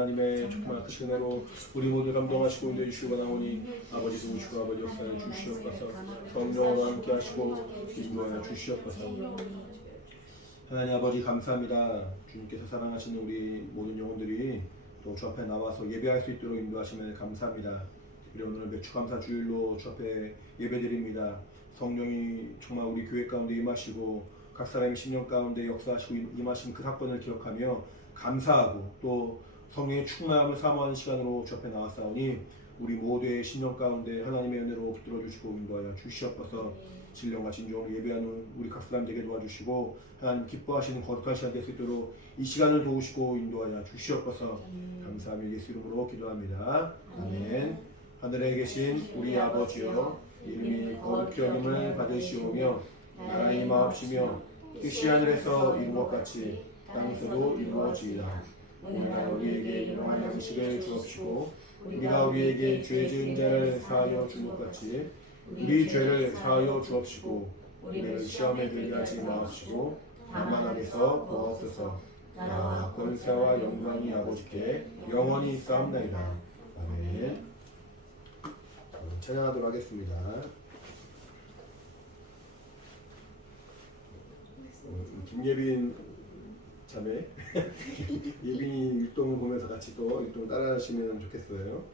하나님의 정말 크신 은혜로 우리 모두 감동하시고 인도해 주시고 나오니 아버지 도우시고 아버지 역사에 주시옵소서. 성령으로 함께 하시고 인도하여 주시옵소서. 하나님 아버지 감사합니다. 주님께서 사랑하시는 우리 모든 영혼들이 또 주 앞에 나와서 예배할 수 있도록 인도하시면 감사합니다. 우리 오늘 맥주감사 주일로 주 앞에 예배드립니다. 성령이 정말 우리 교회 가운데 임하시고 각 사람의 심령 가운데 역사하시고 임하신 그 사건을 기억하며 감사하고 또 성령의 충만함을 사모하는 시간으로 주 앞에 나왔사오니 우리 모두의 심령 가운데 하나님의 은혜로 붙들어 주시고 인도하여 주시옵소서. 신령과 진정으로 예배하는 우리 각 사람 되게 도와주시고 하나님 기뻐하시는 거룩한 시간 될 수 있도록 이 시간을 도우시고 인도하여 주시옵소서. 감사하며 예수 이름으로 기도합니다. 아멘. 하늘에 계신 우리 아버지여 이름이 거룩히 여김을 받으시오며 나라의 마옵시며 뜻이 하늘에서 이룬 것 같이 땅에서도 이루어지이다. 오늘날 우리에게 일용할 양식을 주옵시고 우리가 우리에게 죄 지은 자를 사하여 준 것 같이 우리 죄를 사하여 주옵시고 우리를 시험에 들게 하지 마옵시고 다만 악에서 구하옵소서. 나와 권세와 영광이 아버지께 영원히 있사옵나이다. 아멘. 찬양하도록 하겠습니다. 김예빈 자매 예빈이 율동을 보면서 같이 또 율동 따라하시면 좋겠어요.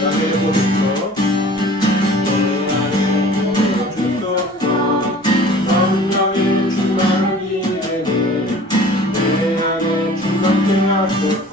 나의 보면서 너의 안에 주소서. 성령의 충만한 이내는 내 안에 충만케 하소서.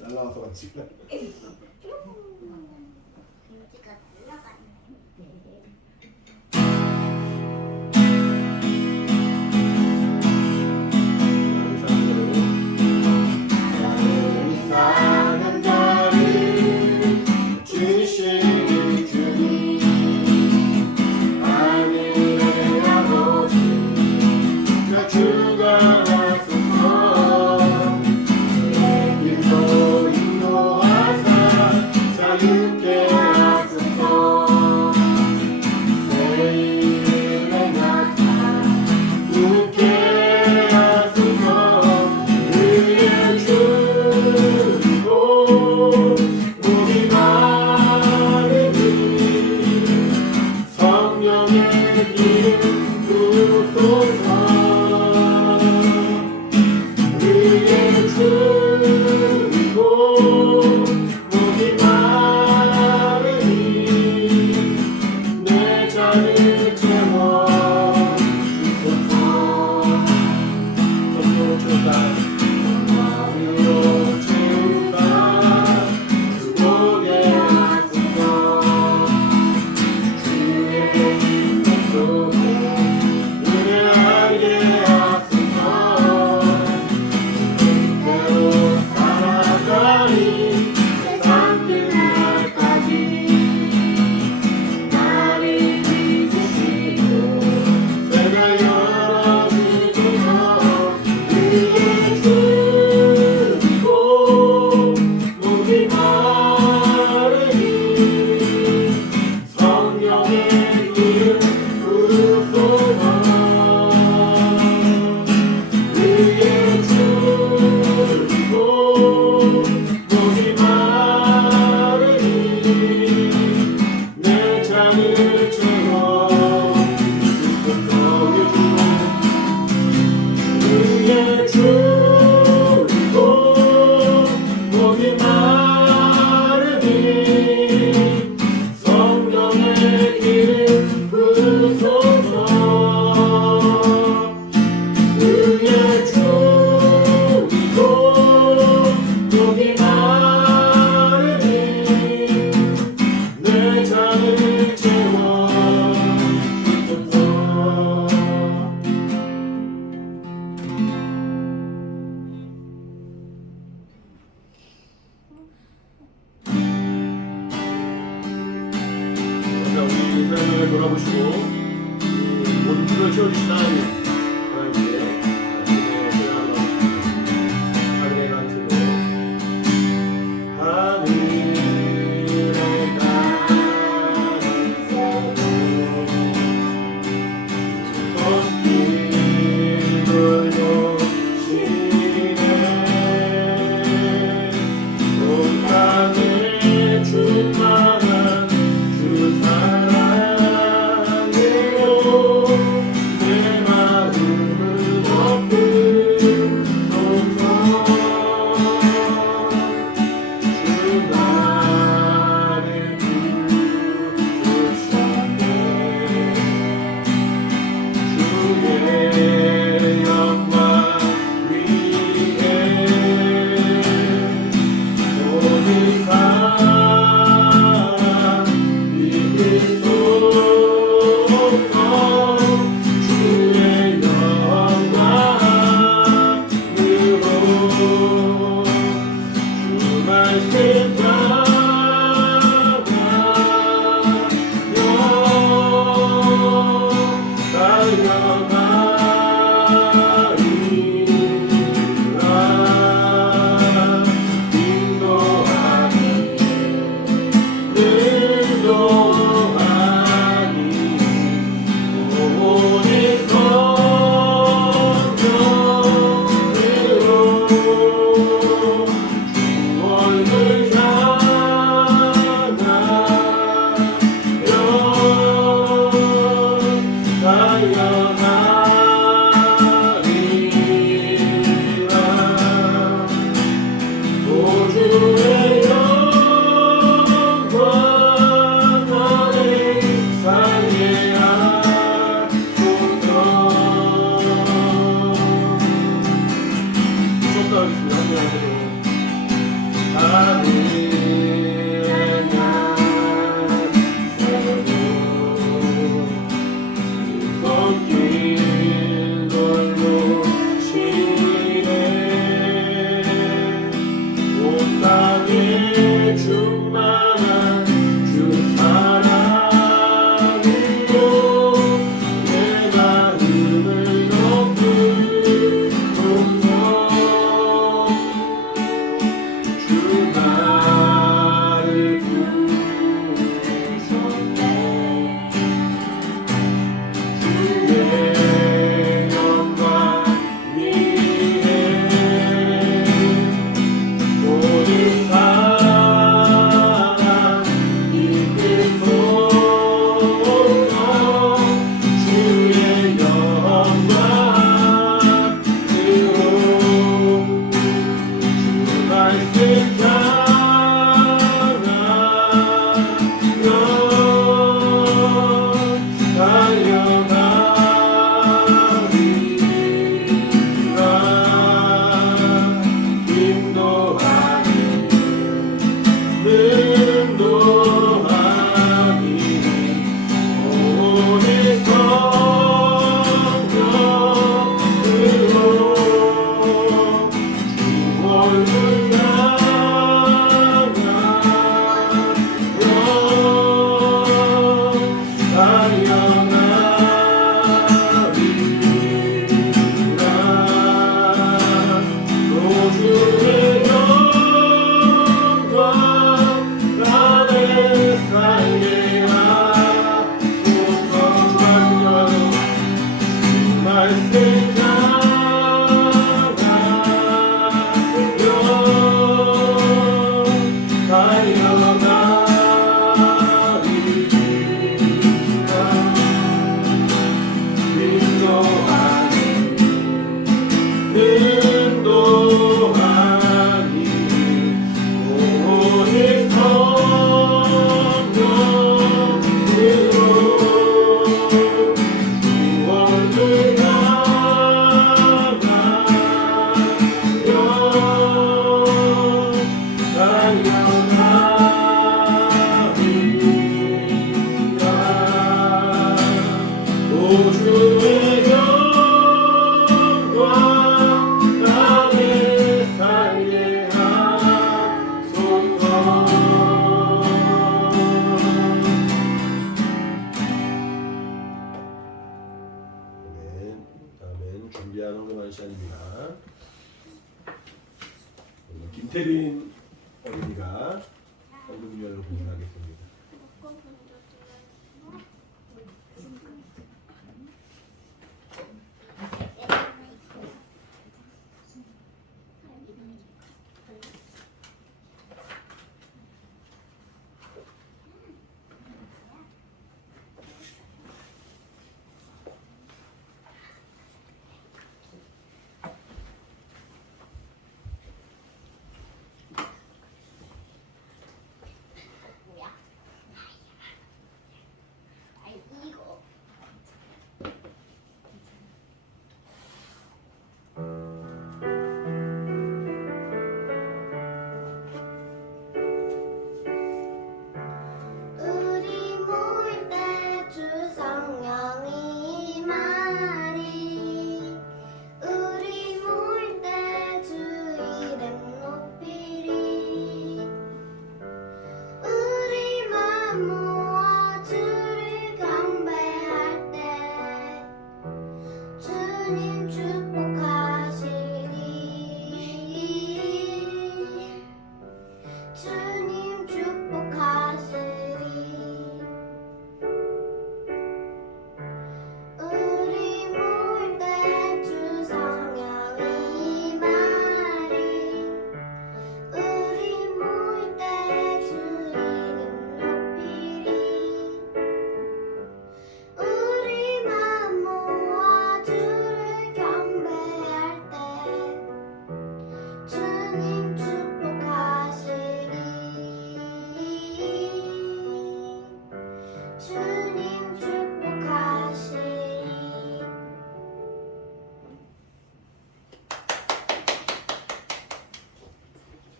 날라와서 같이. 주가 나서서 내 길로 인도하소서. 바라보시고 모든 불을 채워주신 하나님께 하늘의 간수로 내 헌금하는 시간입니다. 김태린 어린이가 헌금위원으로 공헌하겠습니다.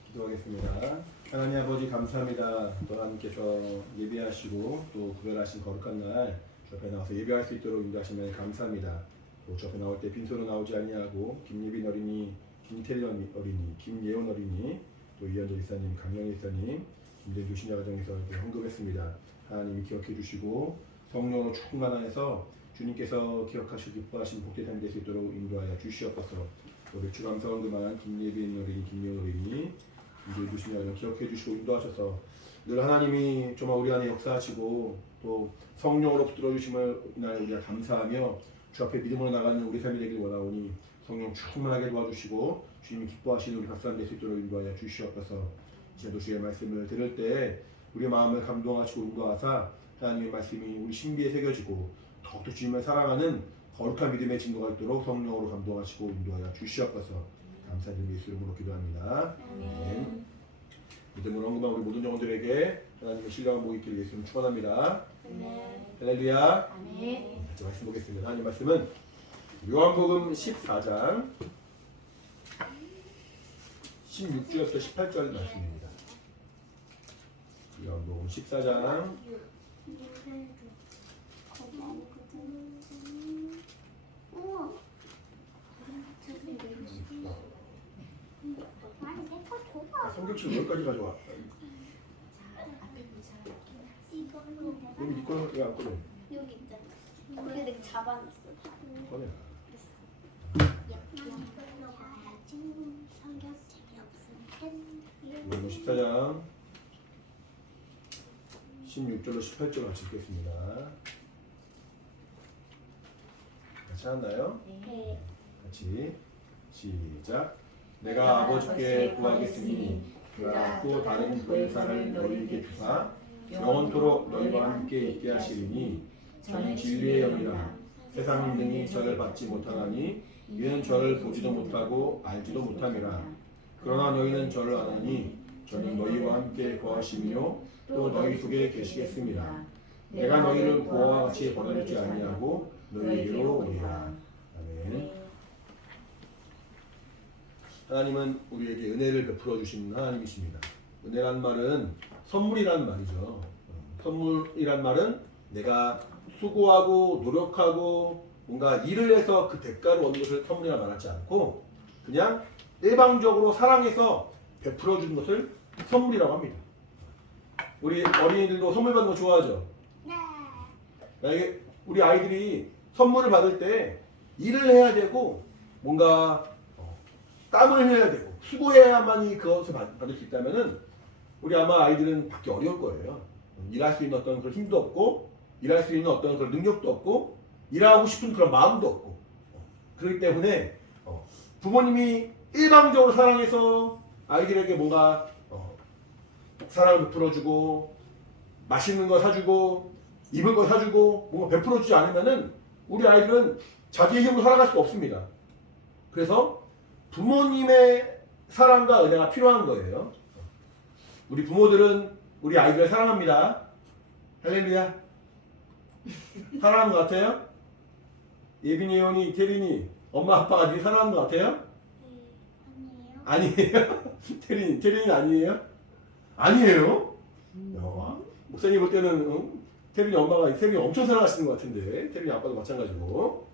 기도하겠습니다. 하나님 아버지 감사합니다. 또 하나님께서 예배하시고 또 구별하신 거룩한 날 주 앞에 나와서 예배할 수 있도록 인도하시면 감사합니다. 또 주 앞에 나올 때 빈손으로 나오지 아니하고 김예빈 어린이, 김태리 어린이, 김예원 어린이, 또 이현도 이사님, 강영희 이사님, 김대주 신야 가정에서 헌금했습니다. 하나님이 기억해 주시고 성령으로 충만하여서 주님께서 기억하시고 기뻐하신 복된 삶이 될 수 있도록 인도하여 주시옵소서. 또 맥주 감사 헌금한 김예빈 어린이, 김예원 어린이, 김대주 신야 가정 기억해 주시고 인도하셔서 늘 하나님이 정말 우리 안에 역사하시고 또 성령으로 붙들어 주심을 인하여 우리가 감사하며 주 앞에 믿음으로 나가는 우리 삶이 되길 원하오니 성령 충만하게 도와주시고 주님이 기뻐하시는 우리 각사람 될 수 있도록 인도하여 주시옵소서. 이제도 주의 말씀을 들을 때 우리의 마음을 감동하시고 인도하사 하나님의 말씀이 우리 신비에 새겨지고 더욱더 주님을 사랑하는 거룩한 믿음의 증거가 있도록 성령으로 감동하시고 인도하여 주시옵소서. 감사드리며 예수 이름으로 기도합니다. 아멘. 믿음으로 헌금한 우리 모든 영혼들에게 하나님의 신령한 복이 있기를 예수님 축원합니다. 할렐루야. 아멘. 같이 말씀 보겠습니다. 하나님 말씀은 요한복음 14장 16절에서 18절 말씀입니다. 요한복음 14장 성경책 여기까지 가져와. 여기 네 거는 왜안 꺼내? 여기 있잖아. 근데 내가 잡아놨어. 꺼내. 요한복음 14장 16절로 18절 같이 읽겠습니다. 같이 하나요? 네. 같이 시작. 내가 아버지께 구하겠으니 그가 또 다른 보혜사를 너희에게 주사 영원토록 너희와 함께 있게 하시리니 저는 진리의 영이라 세상 능히 저를 받지 못하나니 이는 저를 보지도 못하고 알지도 못함이라. 그러나 너희는 저를 아나니 저는 너희와 함께 거하시며 또 너희 속에 계시겠습니다. 내가 너희를 고아와 같이 버려두지 아니하고 너희에게로 오리라. 아멘. 하나님은 우리에게 은혜를 베풀어 주시는 하나님이십니다. 은혜란 말은 선물이란 말이죠. 선물이란 말은 내가 수고하고 노력하고 뭔가 일을 해서 그 대가를 얻는 것을 선물이라 말하지 않고 그냥 일방적으로 사랑해서 베풀어 주는 것을 선물이라고 합니다. 우리 어린이들도 선물 받는 거 좋아하죠? 네. 우리 아이들이 선물을 받을 때 일을 해야 되고 뭔가 땀을 흘려야 되고 수고해야만이 그것을 받을 수 있다면은 우리 아마 아이들은 받기 어려울 거예요. 일할 수 있는 어떤 그런 힘도 없고 일할 수 있는 어떤 그런 능력도 없고 일하고 싶은 그런 마음도 없고 그렇기 때문에 부모님이 일방적으로 사랑해서 아이들에게 뭔가 사랑을 베풀어주고 맛있는 거 사주고 입을 거 사주고 뭔가 베풀어주지 않으면은 우리 아이들은 자기의 힘으로 살아갈 수가 없습니다. 그래서 부모님의 사랑과 은혜가 필요한 거예요. 우리 부모들은 우리 아이들을 사랑합니다. 할렐루야. 사랑하는 것 같아요? 예빈이, 예원이, 태린이 엄마 아빠가 늘 사랑하는 것 같아요? 아니에요. 아니에요? 태린이는 아니에요? 아니에요? 목사님 볼 때는 태린이 엄마가 태린이 엄청 사랑하시는 것 같은데 태린이 아빠도 마찬가지고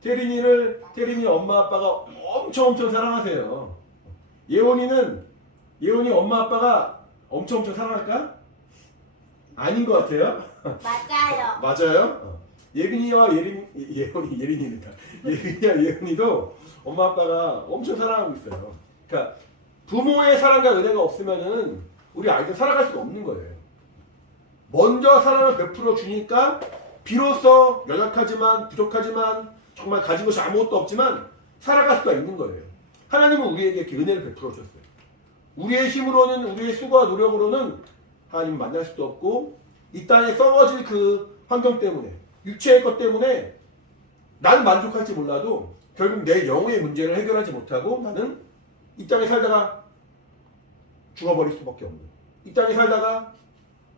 태린이 엄마 아빠가 엄청 사랑하세요. 예원이 엄마 아빠가 엄청 사랑할까? 아닌 것 같아요? 맞아요. 맞아요? 예빈이와 예린이니까 예빈이와 예은이도 엄마 아빠가 엄청 사랑하고 있어요. 그러니까 부모의 사랑과 은혜가 없으면은 우리 아이들 살아갈 수가 없는 거예요. 먼저 사랑을 베풀어 주니까 비로소 연약하지만 부족하지만 정말 가진 것이 아무것도 없지만 살아갈 수가 있는 거예요. 하나님은 우리에게 이렇게 은혜를 베풀어 줬어요. 우리의 힘으로는 우리의 수고와 노력으로는 하나님 만날 수도 없고 이 땅에 썩어질 그 환경 때문에 육체의 것 때문에 나는 만족할지 몰라도 결국 내 영혼의 문제를 해결하지 못하고 나는 이 땅에 살다가 죽어버릴 수밖에 없는 이 땅에 살다가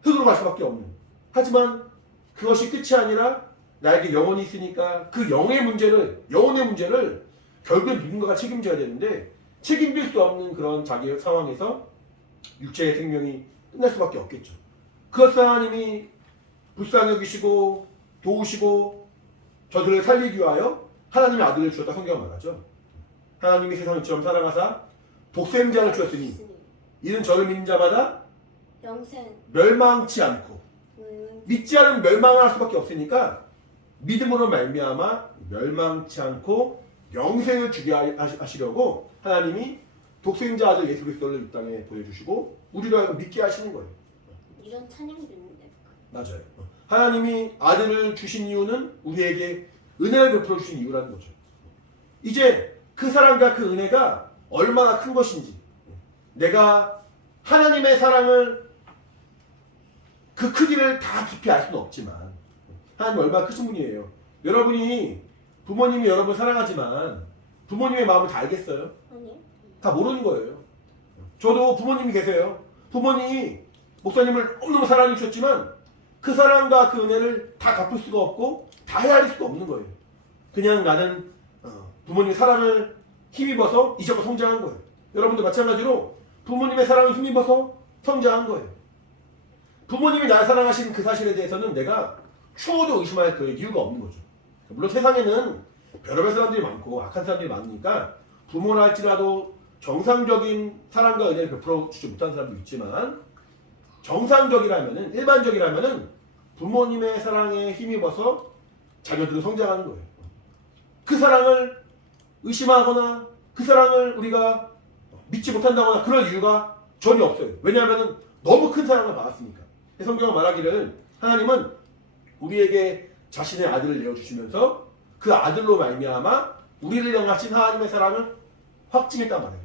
흙으로 갈 수밖에 없는 하지만 그것이 끝이 아니라 나에게 영혼이 있으니까 그 영혼의 문제를 결국엔 누군가가 책임져야 되는데 책임질 수 없는 그런 자기의 상황에서 육체의 생명이 끝날 수밖에 없겠죠. 그것을 하나님이 불쌍히 여기시고 도우시고 저들을 살리기 위하여 하나님의 아들을 주었다 성경은 말하죠. 하나님이 세상을 이처럼 사랑하사 독생자를 주었으니 이는 저를 믿는 자마다 영생. 멸망치 않고 믿지 않으면 멸망할 수밖에 없으니까 믿음으로 말미암아 멸망치 않고 영생을 주게 하시려고 하나님이 독생자 아들 예수 그리스도를 이 땅에 보내주시고 우리로 하여금 믿게 하시는 거예요. 이런 찬양도 있는데. 맞아요. 하나님이 아들을 주신 이유는 우리에게 은혜를 베풀어 주신 이유라는 거죠. 이제 그 사랑과 그 은혜가 얼마나 큰 것인지 내가 하나님의 사랑을 그 크기를 다 깊이 알 수는 없지만 하나님 얼마나 크신 분이에요. 여러분이 부모님이 여러분 사랑하지만 부모님의 마음을 다 알겠어요? 아니요. 다 모르는 거예요. 저도 부모님이 계세요. 부모님이 목사님을 너무너무 사랑해 주셨지만 그 사랑과 그 은혜를 다 갚을 수가 없고 다 헤아릴 수가 없는 거예요. 그냥 나는 부모님의 사랑을 힘입어서 이제껏 성장한 거예요. 여러분도 마찬가지로 부모님의 사랑을 힘입어서 성장한 거예요. 부모님이 나를 사랑하신 그 사실에 대해서는 내가 추워도 의심할 그 이유가 없는 거죠. 물론 세상에는 별의별 사람들이 많고 악한 사람들이 많으니까 부모라 할지라도 정상적인 사랑과 은혜를 베풀어 주지 못한 사람도 있지만 정상적이라면은 일반적이라면은 부모님의 사랑에 힘입어서 자녀들은 성장하는 거예요. 그 사랑을 의심하거나 그 사랑을 우리가 믿지 못한다거나 그럴 이유가 전혀 없어요. 왜냐하면은 너무 큰 사랑을 받았으니까. 성경은 말하기를 하나님은 우리에게 자신의 아들을 내어주시면서 그 아들로 말미암아 우리를 향하신 하나님의 사랑을 확증했단 말이에요.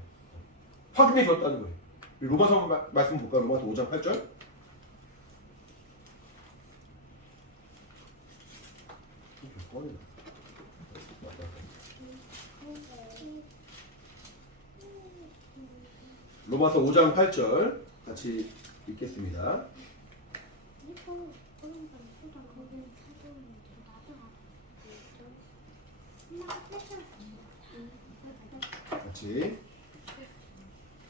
확인해 줬다는 거예요. 로마서 말씀 볼까요? 로마서 5장 8절. 로마서 5장 8절 같이 읽겠습니다. 같이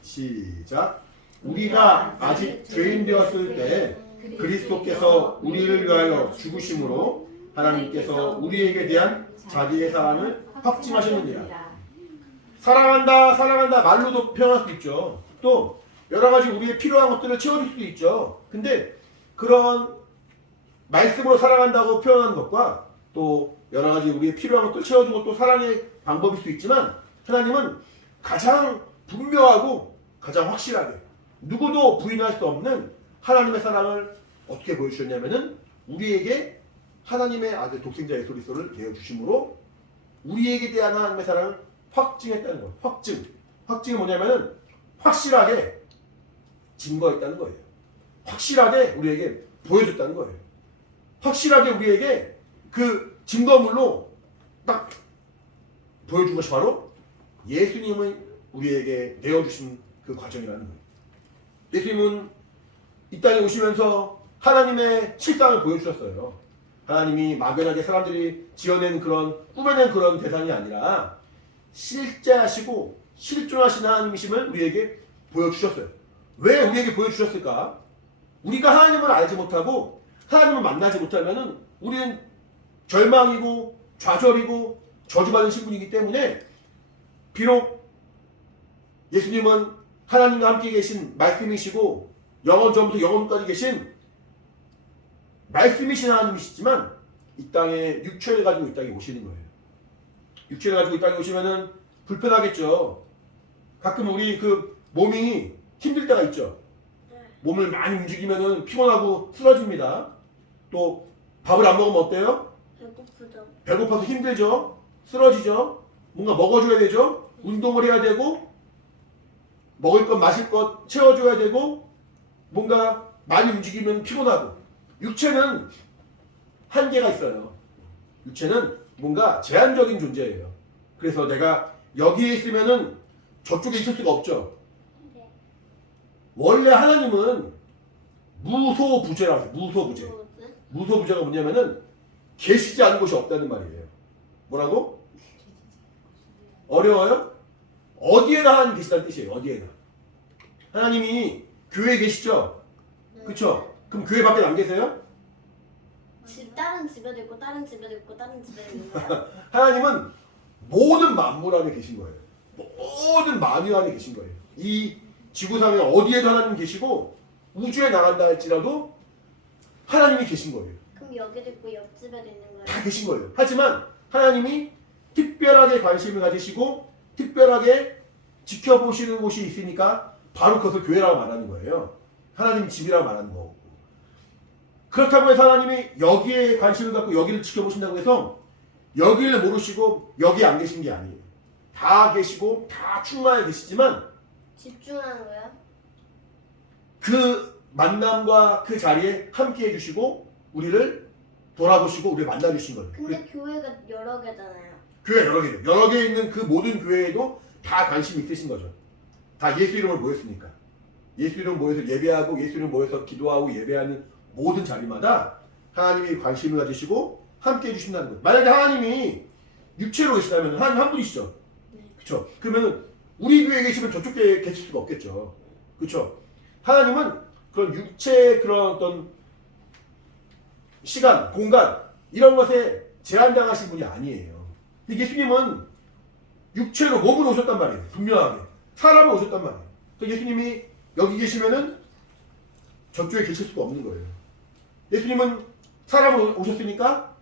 시작. 우리가 아직 죄인 되었을 때 그리스도께서 우리를 위하여 죽으심으로 하나님께서 우리에게 대한 자기의 사랑을 확증하셨느니라. 사랑한다 말로도 표현할 수 있죠. 또 여러 가지 우리의 필요한 것들을 채워줄 수도 있죠. 근데 그런 말씀으로 사랑한다고 표현하는 것과 또 여러 가지 우리의 필요한 것들 채워준 것도 사랑의 방법일 수 있지만 하나님은 가장 분명하고 가장 확실하게 누구도 부인할 수 없는 하나님의 사랑을 어떻게 보여주셨냐면은 우리에게 하나님의 아들 독생자 예수 그리스도를 내어주심으로 우리에게 대한 하나님의 사랑을 확증했다는 거예요. 확증이 뭐냐면은 확실하게 증거했다는 거예요. 확실하게 우리에게 보여줬다는 거예요. 확실하게 우리에게 그 증거물로 딱 보여준 것이 바로 예수님을 우리에게 내어주신 그 과정이라는 거예요. 예수님은 이 땅에 오시면서 하나님의 실상을 보여주셨어요. 하나님이 막연하게 사람들이 지어낸 그런 꾸며낸 그런 대상이 아니라 실제하시고 실존하신 하나님이심을 우리에게 보여주셨어요. 왜 우리에게 보여주셨을까? 우리가 하나님을 알지 못하고 하나님을 만나지 못하면은 우리는 절망이고 좌절이고 저주받은 신분이기 때문에 비록 예수님은 하나님과 함께 계신 말씀이시고 영원 전부터 영원까지 계신 말씀이신 하나님이시지만 이 땅에 육체를 가지고 이 땅에 오시는 거예요. 육체를 가지고 이 땅에 오시면은 불편하겠죠. 가끔 우리 그 몸이 힘들 때가 있죠. 몸을 많이 움직이면은 피곤하고 쓰러집니다. 또 밥을 안 먹으면 어때요? 배고프죠. 배고파서 힘들죠. 쓰러지죠. 뭔가 먹어줘야 되죠. 운동을 해야 되고 먹을 것 마실 것 채워줘야 되고 뭔가 많이 움직이면 피곤하고 육체는 한계가 있어요. 육체는 뭔가 제한적인 존재예요. 그래서 내가 여기에 있으면은 저쪽에 있을 수가 없죠. 네. 원래 하나님은 무소부재라고 해요. 무소부재. 뭐지? 무소부재가 뭐냐면은 계시지 않은 곳이 없다는 말이에요. 뭐라고? 어려워요? 어디에나 하나님 계시다는 뜻이에요. 어디에나. 하나님이 교회에 계시죠? 네. 그쵸? 그럼 교회 밖에 안 계세요? 다른 집에도 있고 다른 집에도 있고 다른 집에도 있는 거야? 하나님은 모든 만물 안에 계신 거예요. 모든 만유 안에 계신 거예요. 이 지구상에 어디에도 하나님 계시고 우주에 나간다 할지라도 하나님이 계신 거예요. 그럼 여기도 있고 옆집에도 있는 거야? 다 계신 거예요. 하지만 하나님이 특별하게 관심을 가지시고 특별하게 지켜보시는 곳이 있으니까 바로 그것을 교회라고 말하는 거예요. 하나님 집이라고 말하는 거고. 그렇다고 해서 하나님이 여기에 관심을 갖고 여기를 지켜보신다고 해서 여기를 모르시고 여기에 안 계신 게 아니에요. 다 계시고 다 충만해 계시지만 집중하는 거야? 그 만남과 그 자리에 함께 해주시고 우리를 돌아보시고 우리를 만나주신 거예요. 근데 교회가 여러 개잖아요. 교회 여러 개죠. 여러 개 있는 그 모든 교회에도 다 관심이 있으신 거죠. 다 예수 이름을 모였으니까. 예수 이름 모여서 예배하고 예수 이름 모여서 기도하고 예배하는 모든 자리마다 하나님이 관심을 가지시고 함께 해주신다는 거예요. 만약에 하나님이 육체로 계시다면 하나님 한 분이시죠. 네. 그렇죠. 그러면 우리 교회에 계시면 저쪽 교회에 계실 수가 없겠죠. 그렇죠. 하나님은 그런 육체의 그런 어떤 시간, 공간 이런 것에 제한당하신 분이 아니에요. 근데 예수님은 육체로 몸으로 오셨단 말이에요. 분명하게 사람으로 오셨단 말이에요. 그래서 예수님이 여기 계시면은 저쪽에 계실 수가 없는 거예요. 예수님은 사람으로 오셨으니까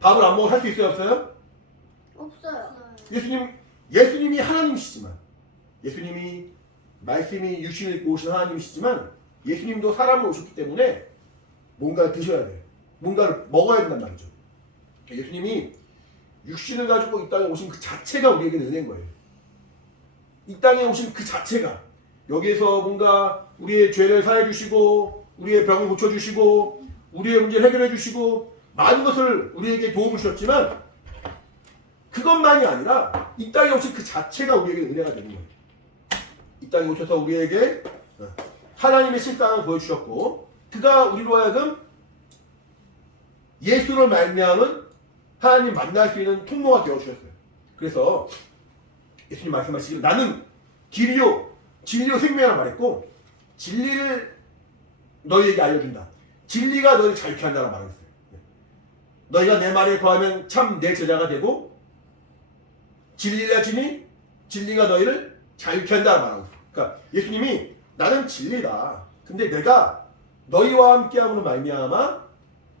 밥을 안 먹어 할 수 있어요, 없어요? 없어요. 예수님이 하나님이시지만 예수님이 말씀이 육신을 입고 오신 하나님이시지만 예수님도 사람으로 오셨기 때문에 뭔가를 드셔야 돼요. 뭔가를 먹어야 된단 말이죠. 예수님이 육신을 가지고 이 땅에 오신 그 자체가 우리에게 은혜인 거예요. 이 땅에 오신 그 자체가 여기에서 뭔가 우리의 죄를 사해 주시고 우리의 병을 고쳐 주시고 우리의 문제를 해결해 주시고 많은 것을 우리에게 도움을 주셨지만 그것만이 아니라 이 땅에 오신 그 자체가 우리에게 은혜가 되는 거예요. 이 땅에 오셔서 우리에게 하나님의 실상을 보여주셨고 그가 우리로 하여금 예수를 말미암은 하나님 만날 수 있는 통로가 되어주셨어요. 그래서 예수님 말씀하시기를 나는 길이요 진리요 생명이라고 말했고 진리를 너희에게 알려준다. 진리가 너희를 자유케 한다라고 말했어요. 너희가 내 말에 거하면 참 내 제자가 되고 진리를 지니 진리가 너희를 자유케 한다라고 말하고 있어요. 그러니까 예수님이 나는 진리다. 근데 내가 너희와 함께함으로 말미암아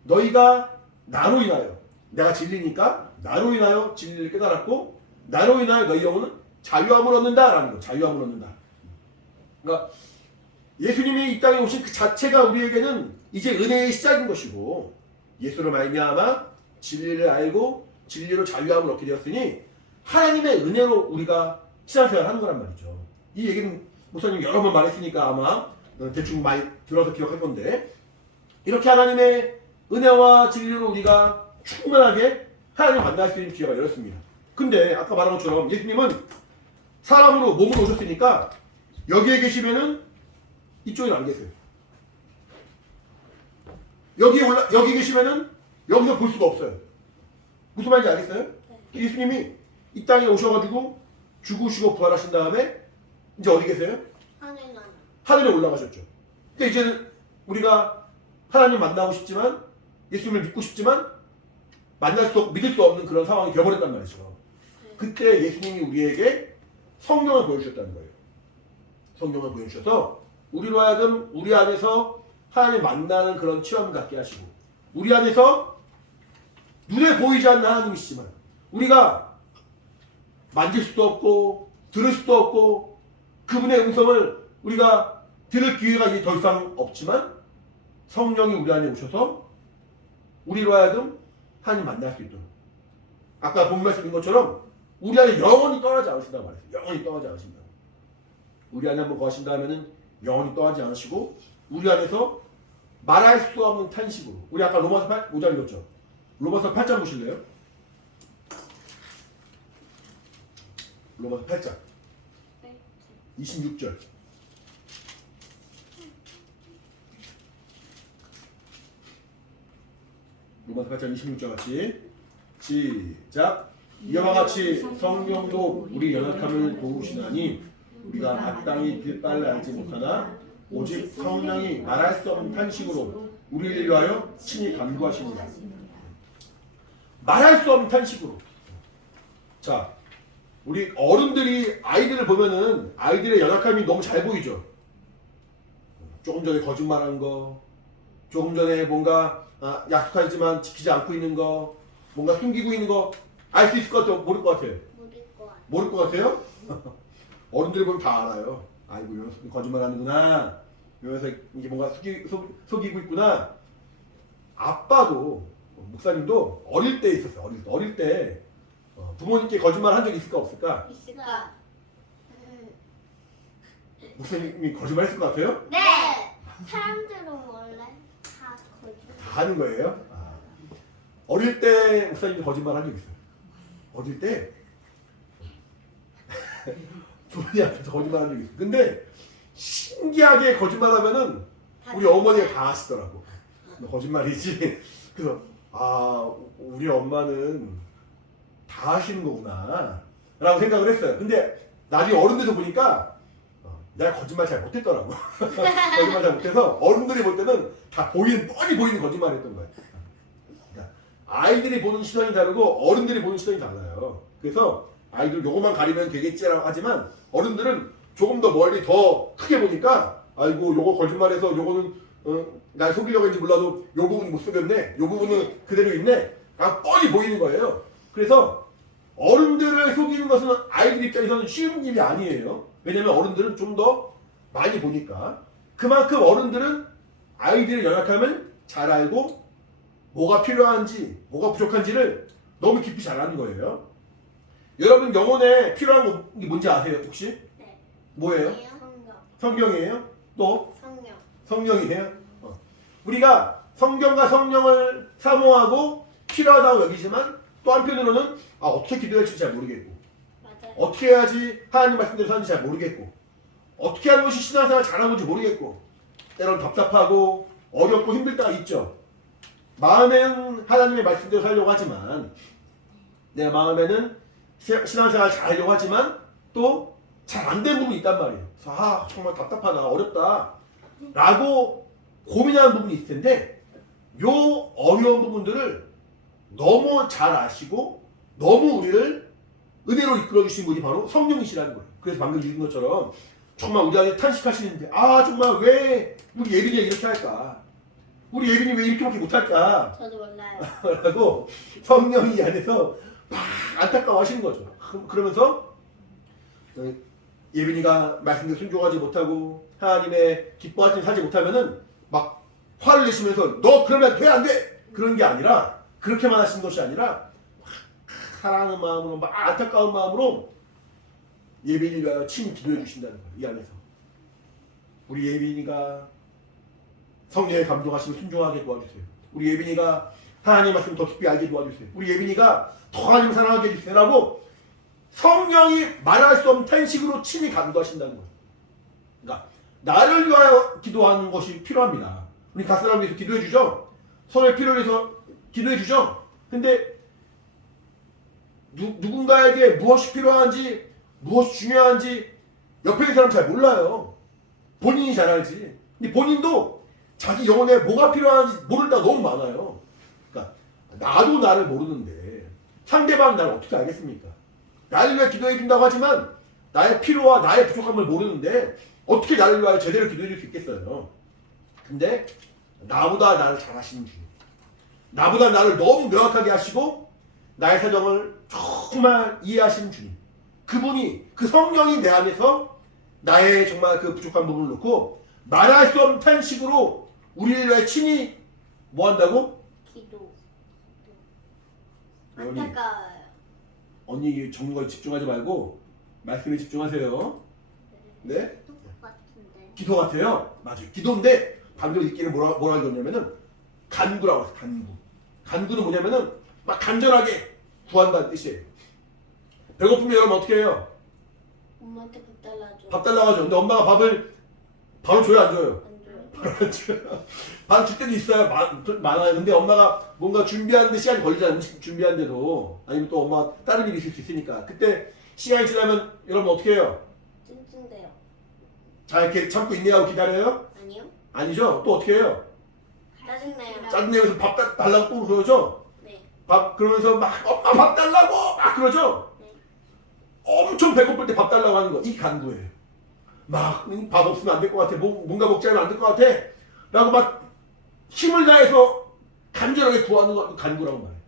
너희가 나로 인하여 내가 진리니까 나로 인하여 진리를 깨달았고 나로 인하여 너희 영혼은 자유함을 얻는다라는 거. 자유함을 얻는다. 그러니까 예수님이 이 땅에 오신 그 자체가 우리에게는 이제 은혜의 시작인 것이고 예수로 말미암아 진리를 알고 진리로 자유함을 얻게 되었으니 하나님의 은혜로 우리가 신앙생활을 하는 거란 말이죠. 이 얘기는 목사님 여러 번 말했으니까 아마 대충 많이 들어서 기억할 건데 이렇게 하나님의 은혜와 진리로 우리가 충분하게 하나님을 만날 수 있는 기회가 열렸습니다. 근데 아까 말한 것처럼 예수님은 사람으로 몸으로 오셨으니까 여기에 계시면은 이쪽에는 안 계세요. 여기 계시면은 여기서 볼 수가 없어요. 무슨 말인지 알겠어요? 네. 예수님이 이 땅에 오셔가지고 죽으시고 부활하신 다음에 이제 어디 계세요? 하늘 나라. 하늘에 올라가셨죠. 근데 이제는 우리가 하나님 만나고 싶지만 예수님을 믿고 싶지만 믿을 수 없는 그런 상황이 되어버렸단 말이죠. 그때 예수님이 우리에게 성경을 보여주셨다는 거예요. 성경을 보여주셔서 우리로 하여금 우리 안에서 하나님 만나는 그런 체험을 갖게 하시고 우리 안에서 눈에 보이지 않는 하나님이시지만 우리가 만질 수도 없고 들을 수도 없고 그분의 음성을 우리가 들을 기회가 이제 더 이상 없지만 성령이 우리 안에 오셔서 우리로 하여금 하나님 만날 수 있도록 아까 본 말씀인 것처럼 우리 안에 영원히 떠나지 않으신다고 말했어요. 영원히 떠나지 않으신다. 우리 안에 한번 거하신다 하면은 영원히 떠나지 않으시고 우리 안에서 말할 수 없는 탄식으로 우리 아까 로마서 5장 읽었죠. 로마서 8장 보실래요? 로마서 8장 26절 로마서 8장 26절 같이 시작. 이와 같이 성령도 우리 연약함을 도우시나니 우리가 마땅히 빌바를 알지 못하나 오직 성령이 말할 수 없는 탄식으로 우리를 위하여 친히 간구하시니라. 말할 수 없는 탄식으로. 자, 우리 어른들이 아이들을 보면은 아이들의 연약함이 너무 잘 보이죠. 조금 전에 거짓말한 거, 조금 전에 뭔가 약속하지만 지키지 않고 있는 거, 뭔가 숨기고 있는 거 알 수 있을 것 같아요? 모를 것 같아요? 모를 것 같아요? 어른들 보면 다 알아요. 아이고, 이 녀석 거짓말 하는구나. 이 녀석 이게 뭔가 속이고 있구나. 아빠도, 목사님도 어릴 때 있었어요. 어릴 때 부모님께 거짓말 한 적이 있을까 없을까? 있을까? 목사님이 거짓말 했을 것 같아요? 네. 사람들은 원래 다 거짓말. 다 하는 거예요? 어릴 때 목사님이 거짓말 한 적 있어요. 어릴 때 부모님 앞에서 거짓말 한 적이 있어요. 근데 신기하게 거짓말하면은 우리 어머니가 다 아시더라고. 너 거짓말이지. 그래서 우리 엄마는 다 하시는 거구나 라고 생각을 했어요. 근데 나중에 어른 돼서 보니까 내가 거짓말 잘 못했더라고. 거짓말 잘 못해서 어른들이 볼 때는 다 뻔히 보이는 거짓말 했던 거예요. 그러니까 아이들이 보는 시선이 다르고 어른들이 보는 시선이 달라요. 그래서 아이들 요거만 가리면 되겠지라고 하지만 어른들은 조금 더 멀리 더 크게 보니까 아이고 요거 거짓말해서 요거는 날 속이려고 했는지 몰라도 요 부분 못 속였네, 요 부분은 그대로 있네, 뻔히 보이는 거예요. 그래서 어른들을 속이는 것은 아이들 입장에서는 쉬운 일이 아니에요. 왜냐면 어른들은 좀 더 많이 보니까. 그만큼 어른들은 아이들의 연약함을 잘 알고 뭐가 필요한지 뭐가 부족한지를 너무 깊이 잘 아는 거예요. 여러분 영혼에 필요한 게 뭔지 아세요 혹시? 네. 뭐예요? 성경. 성경이에요? 또? 성령. 성령이에요? 우리가 성경과 성령을 사모하고 필요하다고 여기지만 또 한편으로는 어떻게 기도해야 할지 잘 모르겠고 맞아요. 어떻게 해야지 하나님 말씀대로 사는지 잘 모르겠고 어떻게 하는 것이 신앙생활 잘하는 건지 모르겠고 때로는 답답하고 어렵고 힘들 때가 있죠. 마음에는 하나님의 말씀대로 살려고 하지만 내 마음에는 신앙생활 잘하려고 하지만 또 잘 안 되는 부분이 있단 말이에요. 그래서 정말 답답하다 어렵다 라고 고민하는 부분이 있을 텐데 요 어려운 부분들을 너무 잘 아시고 너무 우리를 은혜로 이끌어주신 분이 바로 성령이시라는 거예요. 그래서 방금 읽은 것처럼 정말 우리 안에 탄식하시는데 정말 왜 우리 예린이가 이렇게 할까? 우리 예빈이 왜 이렇게밖에 못할까? 저도 몰라요. 라고 성령이 이 안에서 막 안타까워하시는 거죠. 그러면서 예빈이가 말씀대로 순종하지 못하고 하나님의 기뻐하시는 살지 못하면은 막 화를 내시면서 너 그러면 돼 안 돼? 그런 게 아니라 그렇게만 하시는 것이 아니라 막 사랑하는 마음으로 막 안타까운 마음으로 예빈이가 친히 기도해 주신다는 거예요. 이 안에서 우리 예빈이가 성령의 감동하심을 순종하게 도와주세요. 우리 예빈이가 하나님의 말씀 더 깊이 알게 도와주세요. 우리 예빈이가 더 하나님 사랑하게 해주세요. 라고 성령이 말할 수 없는 탄식으로 친히 감도하신다는 거예요. 그러니까 나를 위하여 기도하는 것이 필요합니다. 우리 각 사람 위해서 기도해 주죠. 서로의 필요를 위해서 기도해 주죠. 근데 누군가에게 무엇이 필요한지 무엇이 중요한지 옆에 있는 사람 잘 몰라요. 본인이 잘 알지. 근데 본인도 자기 영혼에 뭐가 필요한지 모를 때가 너무 많아요. 그러니까 나도 나를 모르는데 상대방이 나를 어떻게 알겠습니까? 나를 위해 기도해 준다고 하지만 나의 필요와 나의 부족함을 모르는데 어떻게 나를 위하여 제대로 기도해 줄 수 있겠어요? 근데 나보다 나를 잘 아시는 주님, 나보다 나를 너무 명확하게 하시고 나의 사정을 정말 이해하시는 주님, 그분이 그 성령이 내 안에서 나의 정말 그 부족한 부분을 놓고 말할 수 없는 탄식으로 우리를 위해 친히 뭐 한다고? 기도. 언니. 안타까워요. 언니 적는 거에 집중하지 말고 말씀에 집중하세요. 네? 똑같은데. 기도 같아요. 맞아요. 기도인데 방금 읽기는 뭐라 읽었냐면은 간구라고 했어요. 간구. 간구는 뭐냐면은 막 간절하게 구한다는 뜻이에요. 배고프면 여러분 어떻게 해요? 엄마한테 밥 달라줘. 밥 달라고 하죠. 근데 엄마가 밥을 바로 줘요, 안 줘요? 안 줘요. 밥 줄 때도 있어요. 많아요. 근데 엄마가 뭔가 준비하는데 시간이 걸리잖아요. 음식 준비하는데도. 아니면 또 엄마 다른 일이 있을 수 있으니까. 그때 시간이 지나면 여러분 어떻게 해요? 찡찡대요. 자, 이렇게 참고 인내하고 기다려요? 아니요? 아니죠. 또 어떻게 해요? 짜증나요. 짜증내면서 밥 달라고 또 그러죠? 네. 밥 그러면서 막 엄마 밥 달라고 막 그러죠? 네. 엄청 배고플 때 밥 달라고 하는 거. 이게 간구예요. 막 밥 없으면 안 될 것 같아. 뭔가 먹지 않으면 안 될 것 같아. 라고 막 힘을 다해서 간절하게 구하는 거 간구라고 말해요.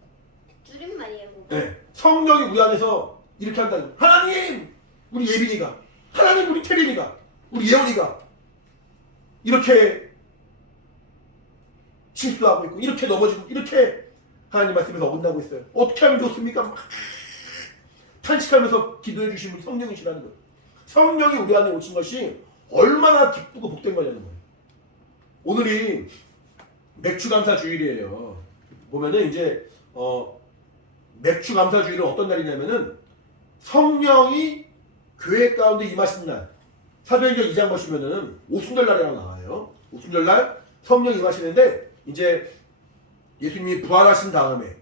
줄임말이에요, 그거. 네. 성령이 우리 안에서 이렇게 한다는 거예요. 하나님! 우리 예빈이가, 하나님 우리 태린이가, 우리 예원이가 이렇게 실수하고 있고 이렇게 넘어지고 이렇게 하나님 말씀에서 어긋나고 있어요. 어떻게 하면 좋습니까? 막 탄식하면서 기도해 주신 분이 성령이시라는 거예요. 성령이 우리 안에 오신 것이 얼마나 기쁘고 복된 거냐는 거예요. 오늘이 맥주감사 주일이에요. 보면은 이제 맥주감사 주일은 어떤 날이냐면은 성령이 교회 가운데 임하신 날. 사도행전 2장 보시면은 오순절 날이라고 나와요. 오순절 날 성령이 임하시는데 이제 예수님이 부활하신 다음에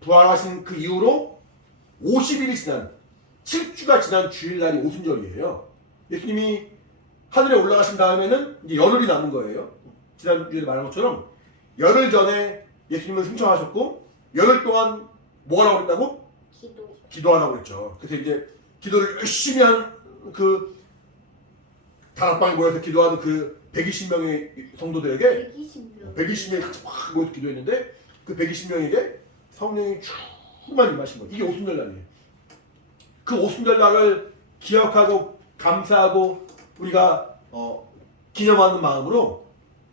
부활하신 그 이후로 50일이 지난 7주가 지난 주일날이 오순절이에요. 예수님이 하늘에 올라가신 다음에는 이제 열흘이 남은 거예요. 지난주에 말한 것처럼 열흘 전에 예수님은 승천하셨고 열흘 동안 뭐 하라고 그랬다고? 기도하라고 그랬죠. 그래서 이제 기도를 열심히 한 그 다락방에 모여서 기도하는 그 120명의 성도들에게 120명이 같이 막 모여서 기도했는데 그 120명에게 성령이 충만 임하신 거예요. 이게 오순절 날이에요. 그 오순절 날을 기억하고 감사하고 우리가 기념하는 마음으로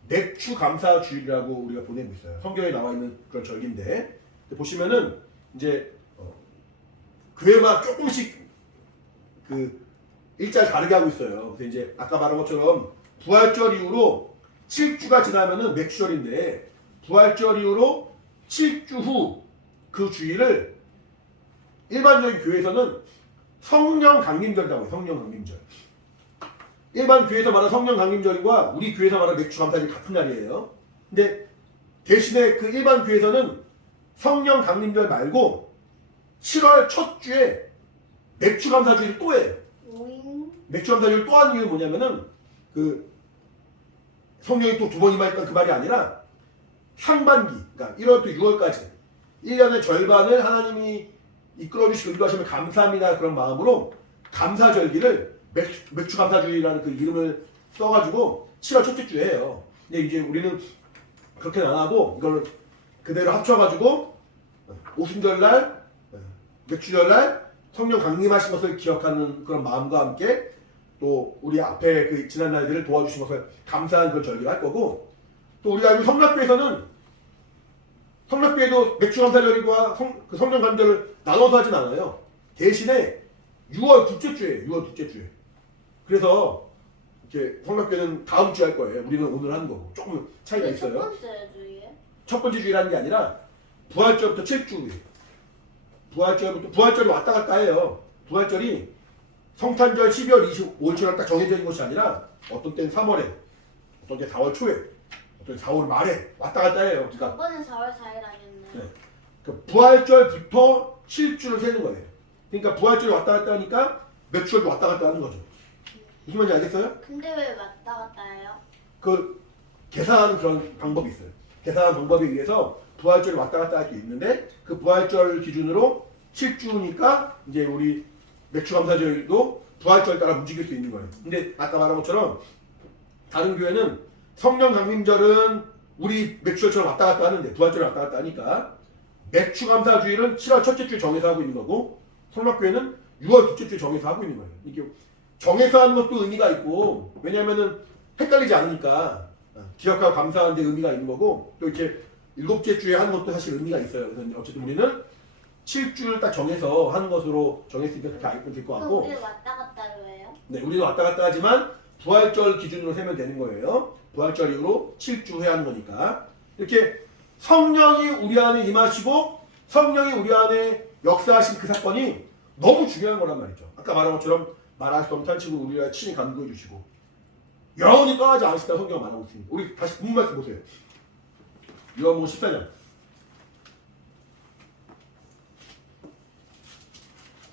맥주 감사 주일이라고 우리가 보내고 있어요. 성경에 나와 있는 그런 절기인데 보시면은 이제 교회마다 조금씩 그 일자를 다르게 하고 있어요. 그래서 이제 아까 말한 것처럼 부활절 이후로 7주가 지나면은 맥주절인데 부활절 이후로 7주 후 그 주일을 일반적인 교회에서는 성령 강림절이라고 해요. 성령 강림절. 일반 교회에서 말하는 성령 강림절과 우리 교회에서 말하는 맥주 감사절이 같은 날이에요. 근데 대신에 그 일반 교회에서는 성령 강림절 말고 7월 첫 주에 맥주 감사주일을 또 해요. 맥주 감사주일을 또 하는 이유는 뭐냐면은 그 성령이 또 두 번 임하니까 그 말이 아니라 상반기, 그러니까 1월부터 6월까지 1년의 절반을 하나님이 이끌어주시고 인도하시면 감사합니다 그런 마음으로 감사절기를 맥주 감사주일이라는 그 이름을 써가지고 7월 첫째 주에 해요. 근데 이제 우리는 그렇게는 안 하고 이걸 그대로 합쳐가지고 오순절날, 맥주절날 성령 강림하신 것을 기억하는 그런 마음과 함께 또 우리 앞에 그 지난 날들을 도와주신 것을 감사한 그런 절기를 할 거고 또 우리가 알고 성락교회도 맥주감사절과 그 성령 감사절을 나눠서 하진 않아요. 대신에 6월 둘째 주에 6월 둘째 주에. 그래서 이렇게 성락교회는 다음 주에 할 거예요. 우리는 오늘 하는 거고 조금 차이가 있어요. 첫 번째 주에? 첫 번째 주일하는 게 아니라 부활절부터 7주 부활절이 왔다 갔다 해요. 부활절이 성탄절 12월 25일처럼 딱 정해져 있는 것이 아니라 어떤 때는 3월에 어떤 때 4월 초에 어떤 때 4월 말에 왔다 갔다 해요. 그러니까 저번엔 4월 4일 아니었네. 네. 그 부활절부터 7주를 세는 거예요. 그러니까 부활절이 왔다 갔다 하니까 매출도 왔다 갔다 하는 거죠. 무슨 말인지 알겠어요? 근데 왜 왔다 갔다 해요? 그 계산하는 그런 방법이 있어요. 계산하는 방법에 의해서 부활절이 왔다 갔다 할 수 있는데 그 부활절 기준으로 7주니까 이제 우리 맥주감사절도 부활절 따라 움직일 수 있는 거예요. 근데 아까 말한 것처럼 다른 교회는 성령 강림절은 우리 맥주절처럼 왔다 갔다 하는데 부활절이 왔다 갔다 하니까 맥주감사주일은 7월 첫째 주에 정해서 하고 있는 거고 성락교회는 6월 둘째 주에 정해서 하고 있는 거예요. 이게 정해서 하는 것도 의미가 있고 왜냐면은 헷갈리지 않으니까 기억하고 감사하는 데 의미가 있는 거고 또 이렇게 일곱째 주에 하는 것도 사실 의미가 있어요. 그래서 어쨌든 우리는 7주를 딱 정해서 하는 것으로 정했으니까 그렇게 알면 될 것 그럼 같고 우리 왔다 갔다로 해요? 네, 우리는 왔다 갔다 하지만 부활절 기준으로 세면 되는 거예요. 부활절 이후로 7주 해야 하는 거니까 이렇게 성령이 우리 안에 임하시고 성령이 우리 안에 역사하신 그 사건이 너무 중요한 거란 말이죠. 아까 말한 것처럼 말할 수 없는 탄식으로 우리가 친히 간구해 주시고 영원히 떠나지 않으시다고 성경 말하고 있습니다. 우리 다시 본문 말씀 보세요. 요한복음 14장.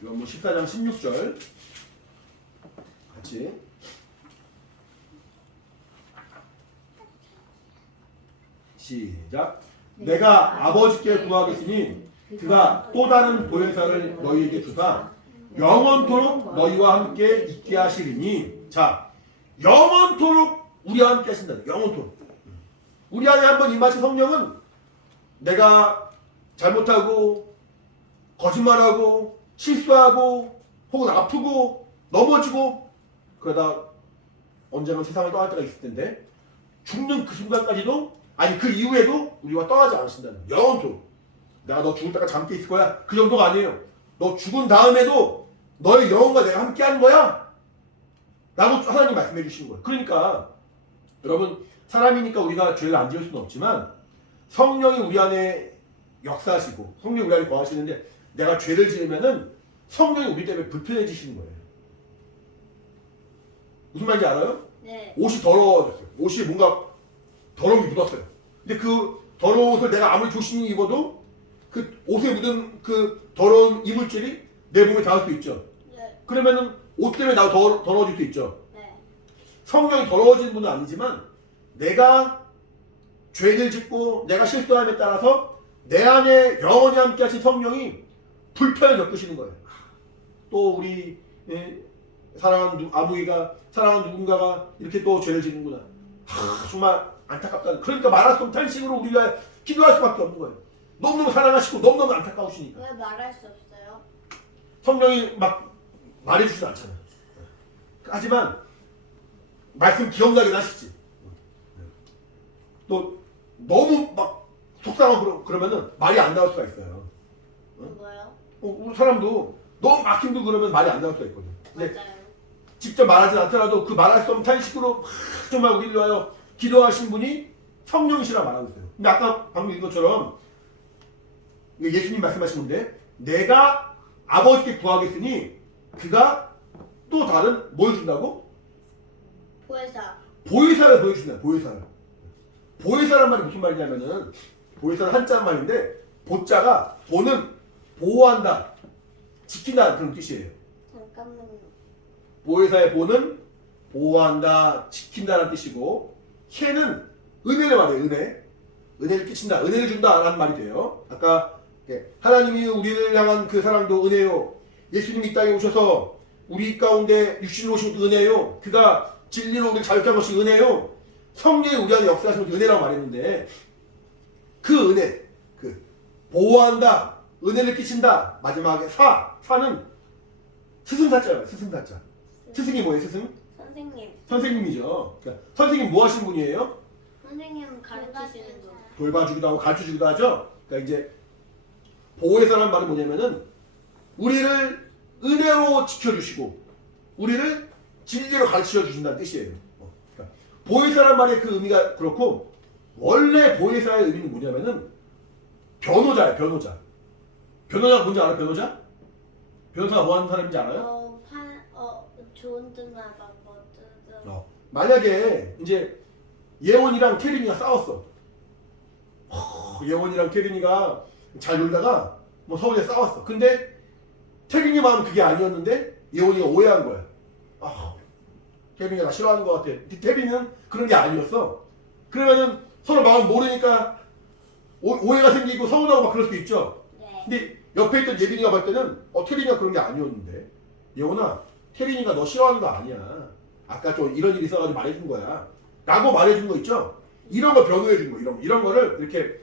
요한복음 14장 16절 같이 시작. 내가 아버지께 구하겠으니 그가 또 다른 보혜사를 너희에게 주사 영원토록 너희와 함께 있게 하시리니. 자, 영원토록 우리와 함께 하신다. 영원토록. 우리 안에 한번 임하신 성령은 내가 잘못하고 거짓말하고 실수하고 혹은 아프고 넘어지고 그러다 언젠가 세상을 떠날 때가 있을 텐데 죽는 그 순간까지도 아니 그 이후에도 우리와 떠나지 않으신다는 영원토록. 내가 너 죽을 때까지 함께 있을 거야. 그 정도가 아니에요. 너 죽은 다음에도 너의 영혼과 내가 함께 하는 거야. 라고 하나님 말씀해 주시는 거예요. 그러니까 여러분 사람이니까 우리가 죄를 안 지을 수는 없지만 성령이 우리 안에 역사하시고 성령이 우리 안에 거하시는데 내가 죄를 지으면은 성령이 우리 때문에 불편해지시는 거예요. 무슨 말인지 알아요? 네. 옷이 더러워졌어요. 옷이 뭔가 더러움이 묻었어요. 근데 그 더러운 옷을 내가 아무리 조심히 입어도 그 옷에 묻은 그 더러운 이물질이 내 몸에 닿을 수 있죠. 네. 그러면은 옷 때문에 나도 더러워질 수 있죠. 네. 성령이 더러워지는 분은 아니지만 내가 죄를 짓고 내가 실수함에 따라서 내 안에 영원히 함께 하신 성령이 불편을 겪으시는 거예요. 또 우리 사랑하는 아무이가 사랑하는 누군가가 이렇게 또 죄를 짓는구나. 정말 안타깝다. 그러니까 말할 수 없는 탄식으로 우리가 기도할 수밖에 없는 거예요. 너무너무 사랑하시고 너무너무 안타까우시니까. 왜 말할 수 없어요? 성령이 막 말해주진 않잖아요. 하지만 말씀 기억나긴 하시지. 또 너무 막 속상하고 그러면은 말이 안 나올 수가 있어요. 뭐요? 우리 사람도 너무 막 힘들고 그러면 말이 안 나올 수가 있거든요. 근데 맞아요. 직접 말하지 않더라도 그 말할 수 없는 탄식으로 정말 우리를 위하여 기도하신 분이 성령이시라 말하고 있어요. 근데 아까 방금 읽은 것처럼 예수님 말씀하신 건데 내가 아버지께 구하겠으니 그가 또 다른 뭘 준다고? 보혜사. 보혜사를 보여주신다. 보혜사를. 보혜사란 말이 무슨 말이냐면은 보혜사는 한자 말인데 보자가 보는 보호한다, 지킨다 그런 뜻이에요. 잠깐만요. 보혜사의 보는 보호한다, 지킨다라는 뜻이고 해는 은혜를 말해요. 은혜를 끼친다, 은혜를 준다라는 말이 돼요. 아까 하나님이 우리를 향한 그 사랑도 은혜요. 예수님이 이 땅에 오셔서 우리 가운데 육신으로 오신 것도 은혜요. 그가 진리로 우리를 자유케 한 것이 은혜요. 성령이 우리 안에 역사하시는 은혜라고 말했는데 그 은혜, 그 보호한다, 은혜를 끼친다. 마지막에 사는 스승사자예요. 스승사자. 스승이 뭐예요? 스승? 선생님. 선생님이죠. 그러니까 선생님 뭐 하시는 분이에요? 선생님 가르치시는 분. 돌봐주기도 하고 가르쳐주기도 하죠. 그러니까 이제 보호해서라는 말은 뭐냐면은 우리를 은혜로 지켜주시고 우리를 진리로 가르쳐 주신다는 뜻이에요. 그러니까 보혜사라는 말의 그 의미가 그렇고 원래 보혜사의 의미는 뭐냐면은 변호자예요. 변호자. 변호자가 뭔지 알아요? 변호자? 변호사가 뭐 하는 사람인지 알아요? 좋은 뜻만 바꿔 뜻. 만약에 이제 예원이랑 태린이가 싸웠어. 예원이랑 태린이가 잘 놀다가 뭐 서울에 싸웠어. 근데 태린이 마음은 그게 아니었는데 예원이가 오해한 거야. 태린이가 나 싫어하는 것 같아. 태린이는 그런 게 아니었어. 그러면은 서로 마음 모르니까 오해가 생기고 서운하고 막 그럴 수도 있죠. 네. 근데 옆에 있던 예빈이가 볼 때는 태린이가 그런 게 아니었는데 예원아 태린이가 너 싫어하는 거 아니야. 아까 좀 이런 일이 있어가지고 말해준 거야. 라고 말해준 거 있죠. 이런 거 변호해준 거. 이런 거를 이렇게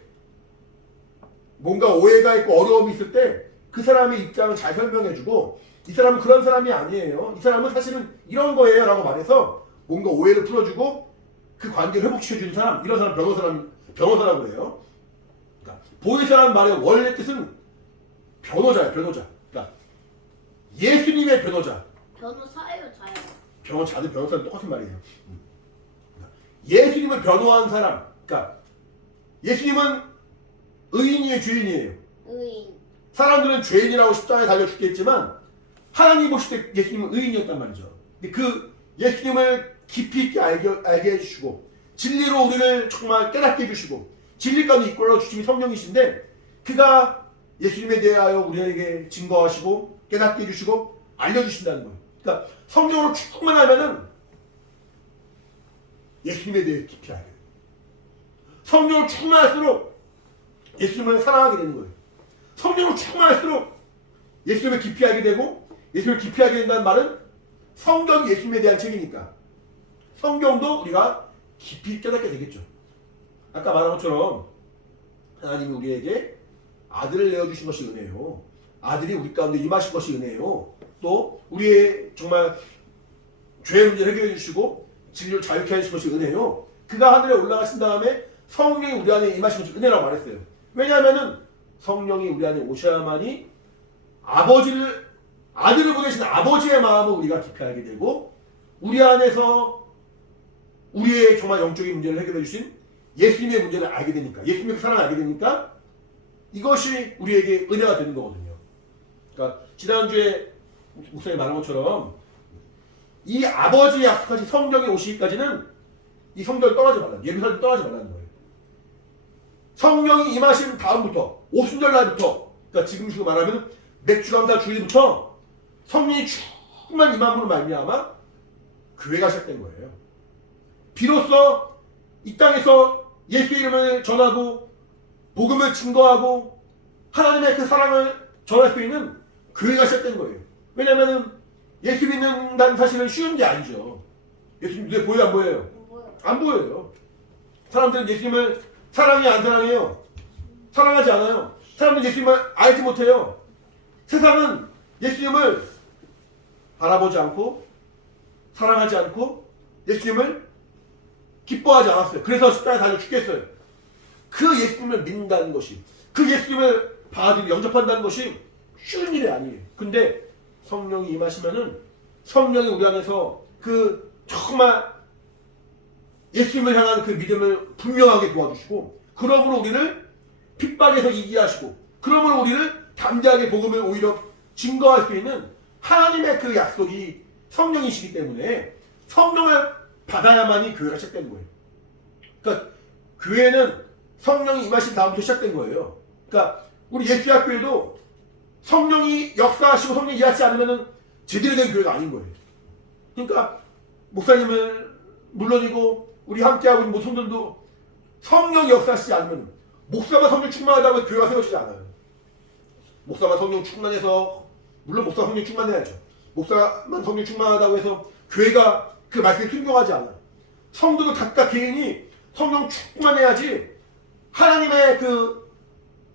뭔가 오해가 있고 어려움이 있을 때 그 사람의 입장을 잘 설명해주고 이 사람은 그런 사람이 아니에요. 이 사람은 사실은 이런 거예요. 라고 말해서 뭔가 오해를 풀어주고 그 관계를 회복시켜주는 사람. 이런 사람 변호사라고 해요. 그러니까 보혜사라는 말의 원래 뜻은 변호자예요. 변호자. 그러니까 예수님의 변호자. 변호사예요, 자요. 변호자도 변호사도 똑같은 말이에요. 예수님을 변호한 사람. 그러니까 예수님은 의인이에요, 죄인이에요. 의인. 사람들은 죄인이라고 십자가에 달려 죽겠지만 하나님 보실 때 예수님은 의인이었단 말이죠. 근데 그 예수님을 깊이 있게 알게 해주시고 진리로 우리를 정말 깨닫게 해주시고 진리 가운데 이끌어 주심이 성령이신데 그가 예수님에 대하여 우리에게 증거하시고 깨닫게 해주시고 알려주신다는 거예요. 그러니까 성령으로 충만하면은 예수님에 대해 깊이 알게 돼요. 성령으로 충만할수록 예수님을 사랑하게 되는 거예요. 성령으로 충만할수록 예수님을 깊이 알게 되고 예수님을 깊이 알게 된다는 말은 성경이 예수님에 대한 책이니까 성경도 우리가 깊이 깨닫게 되겠죠. 아까 말한 것처럼 하나님이 우리에게 아들을 내어주신 것이 은혜요. 아들이 우리 가운데 임하신 것이 은혜요. 또 우리의 정말 죄의 문제를 해결해 주시고 진리를 자유케 하신 것이 은혜요. 그가 하늘에 올라가신 다음에 성령이 우리 안에 임하신 것이 은혜라고 말했어요. 왜냐하면은 성령이 우리 안에 오셔야만이 아들을 보내신 아버지의 마음을 우리가 깊이 알게 되고 우리 안에서 우리의 정말 영적인 문제를 해결해 주신 예수님의 문제를 알게 되니까 예수님의 사랑을 알게 되니까 이것이 우리에게 은혜가 되는 거거든요. 그러니까 지난주에 목사님 말한 것처럼 이 아버지의 약속하신 성령이 오시기까지는 이 성경을 떠나지 말라. 예루살렘 떠나지 말라는 거예요. 성령이 임하신 다음부터 오순절 날부터 그러니까 지금 말하면 맥주감사 주일부터 성령이 충만 임함으로 말미암아 교회가 시작된 거예요. 비로소 이 땅에서 예수의 이름을 전하고 복음을 증거하고 하나님의 그 사랑을 전할 수 있는 교회가 시작된 거예요. 왜냐하면 예수 믿는다는 사실은 쉬운 게 아니죠. 예수님 눈에 보여요? 안 보여요? 안 보여요. 사람들은 예수님을 사랑해요? 안 사랑해요? 사랑하지 않아요. 사람들은 예수님을 알지 못해요. 세상은 예수님을 바라보지 않고 사랑하지 않고 예수님을 기뻐하지 않았어요. 그래서 십자가에 달려 죽겠어요. 그 예수님을 믿는다는 것이 그 예수님을 받아들이고 영접한다는 것이 쉬운 일이 아니에요. 근데 성령이 임하시면은 성령이 우리 안에서 그 정말 예수님을 향한 그 믿음을 분명하게 도와주시고 그러므로 우리를 핍박에서 이기게 하시고 그러므로 우리를 담대하게 복음을 오히려 증거할 수 있는 하나님의 그 약속이 성령이시기 때문에 성령을 받아야만이 교회가 시작되는 거예요. 그러니까 교회는 성령이 임하신 다음부터 시작된 거예요. 그러니까 우리 예수학교에도 성령이 역사하시고 성령이 일하시지 않으면 제대로 된 교회가 아닌 거예요. 그러니까 목사님을 물론이고 우리 함께하고 있는 모성들도 성령이 역사하시지 않으면 목사가 성령 충만하다고 해서 교회가 세워지지 않아요. 목사가 성령 충만해서 물론 목사가 성령 충만해야죠. 목사만 성령 충만하다고 해서 교회가 그 말씀에 순종하지 않아요. 성도들 각각 개인이 성령 충만해야지 하나님의 그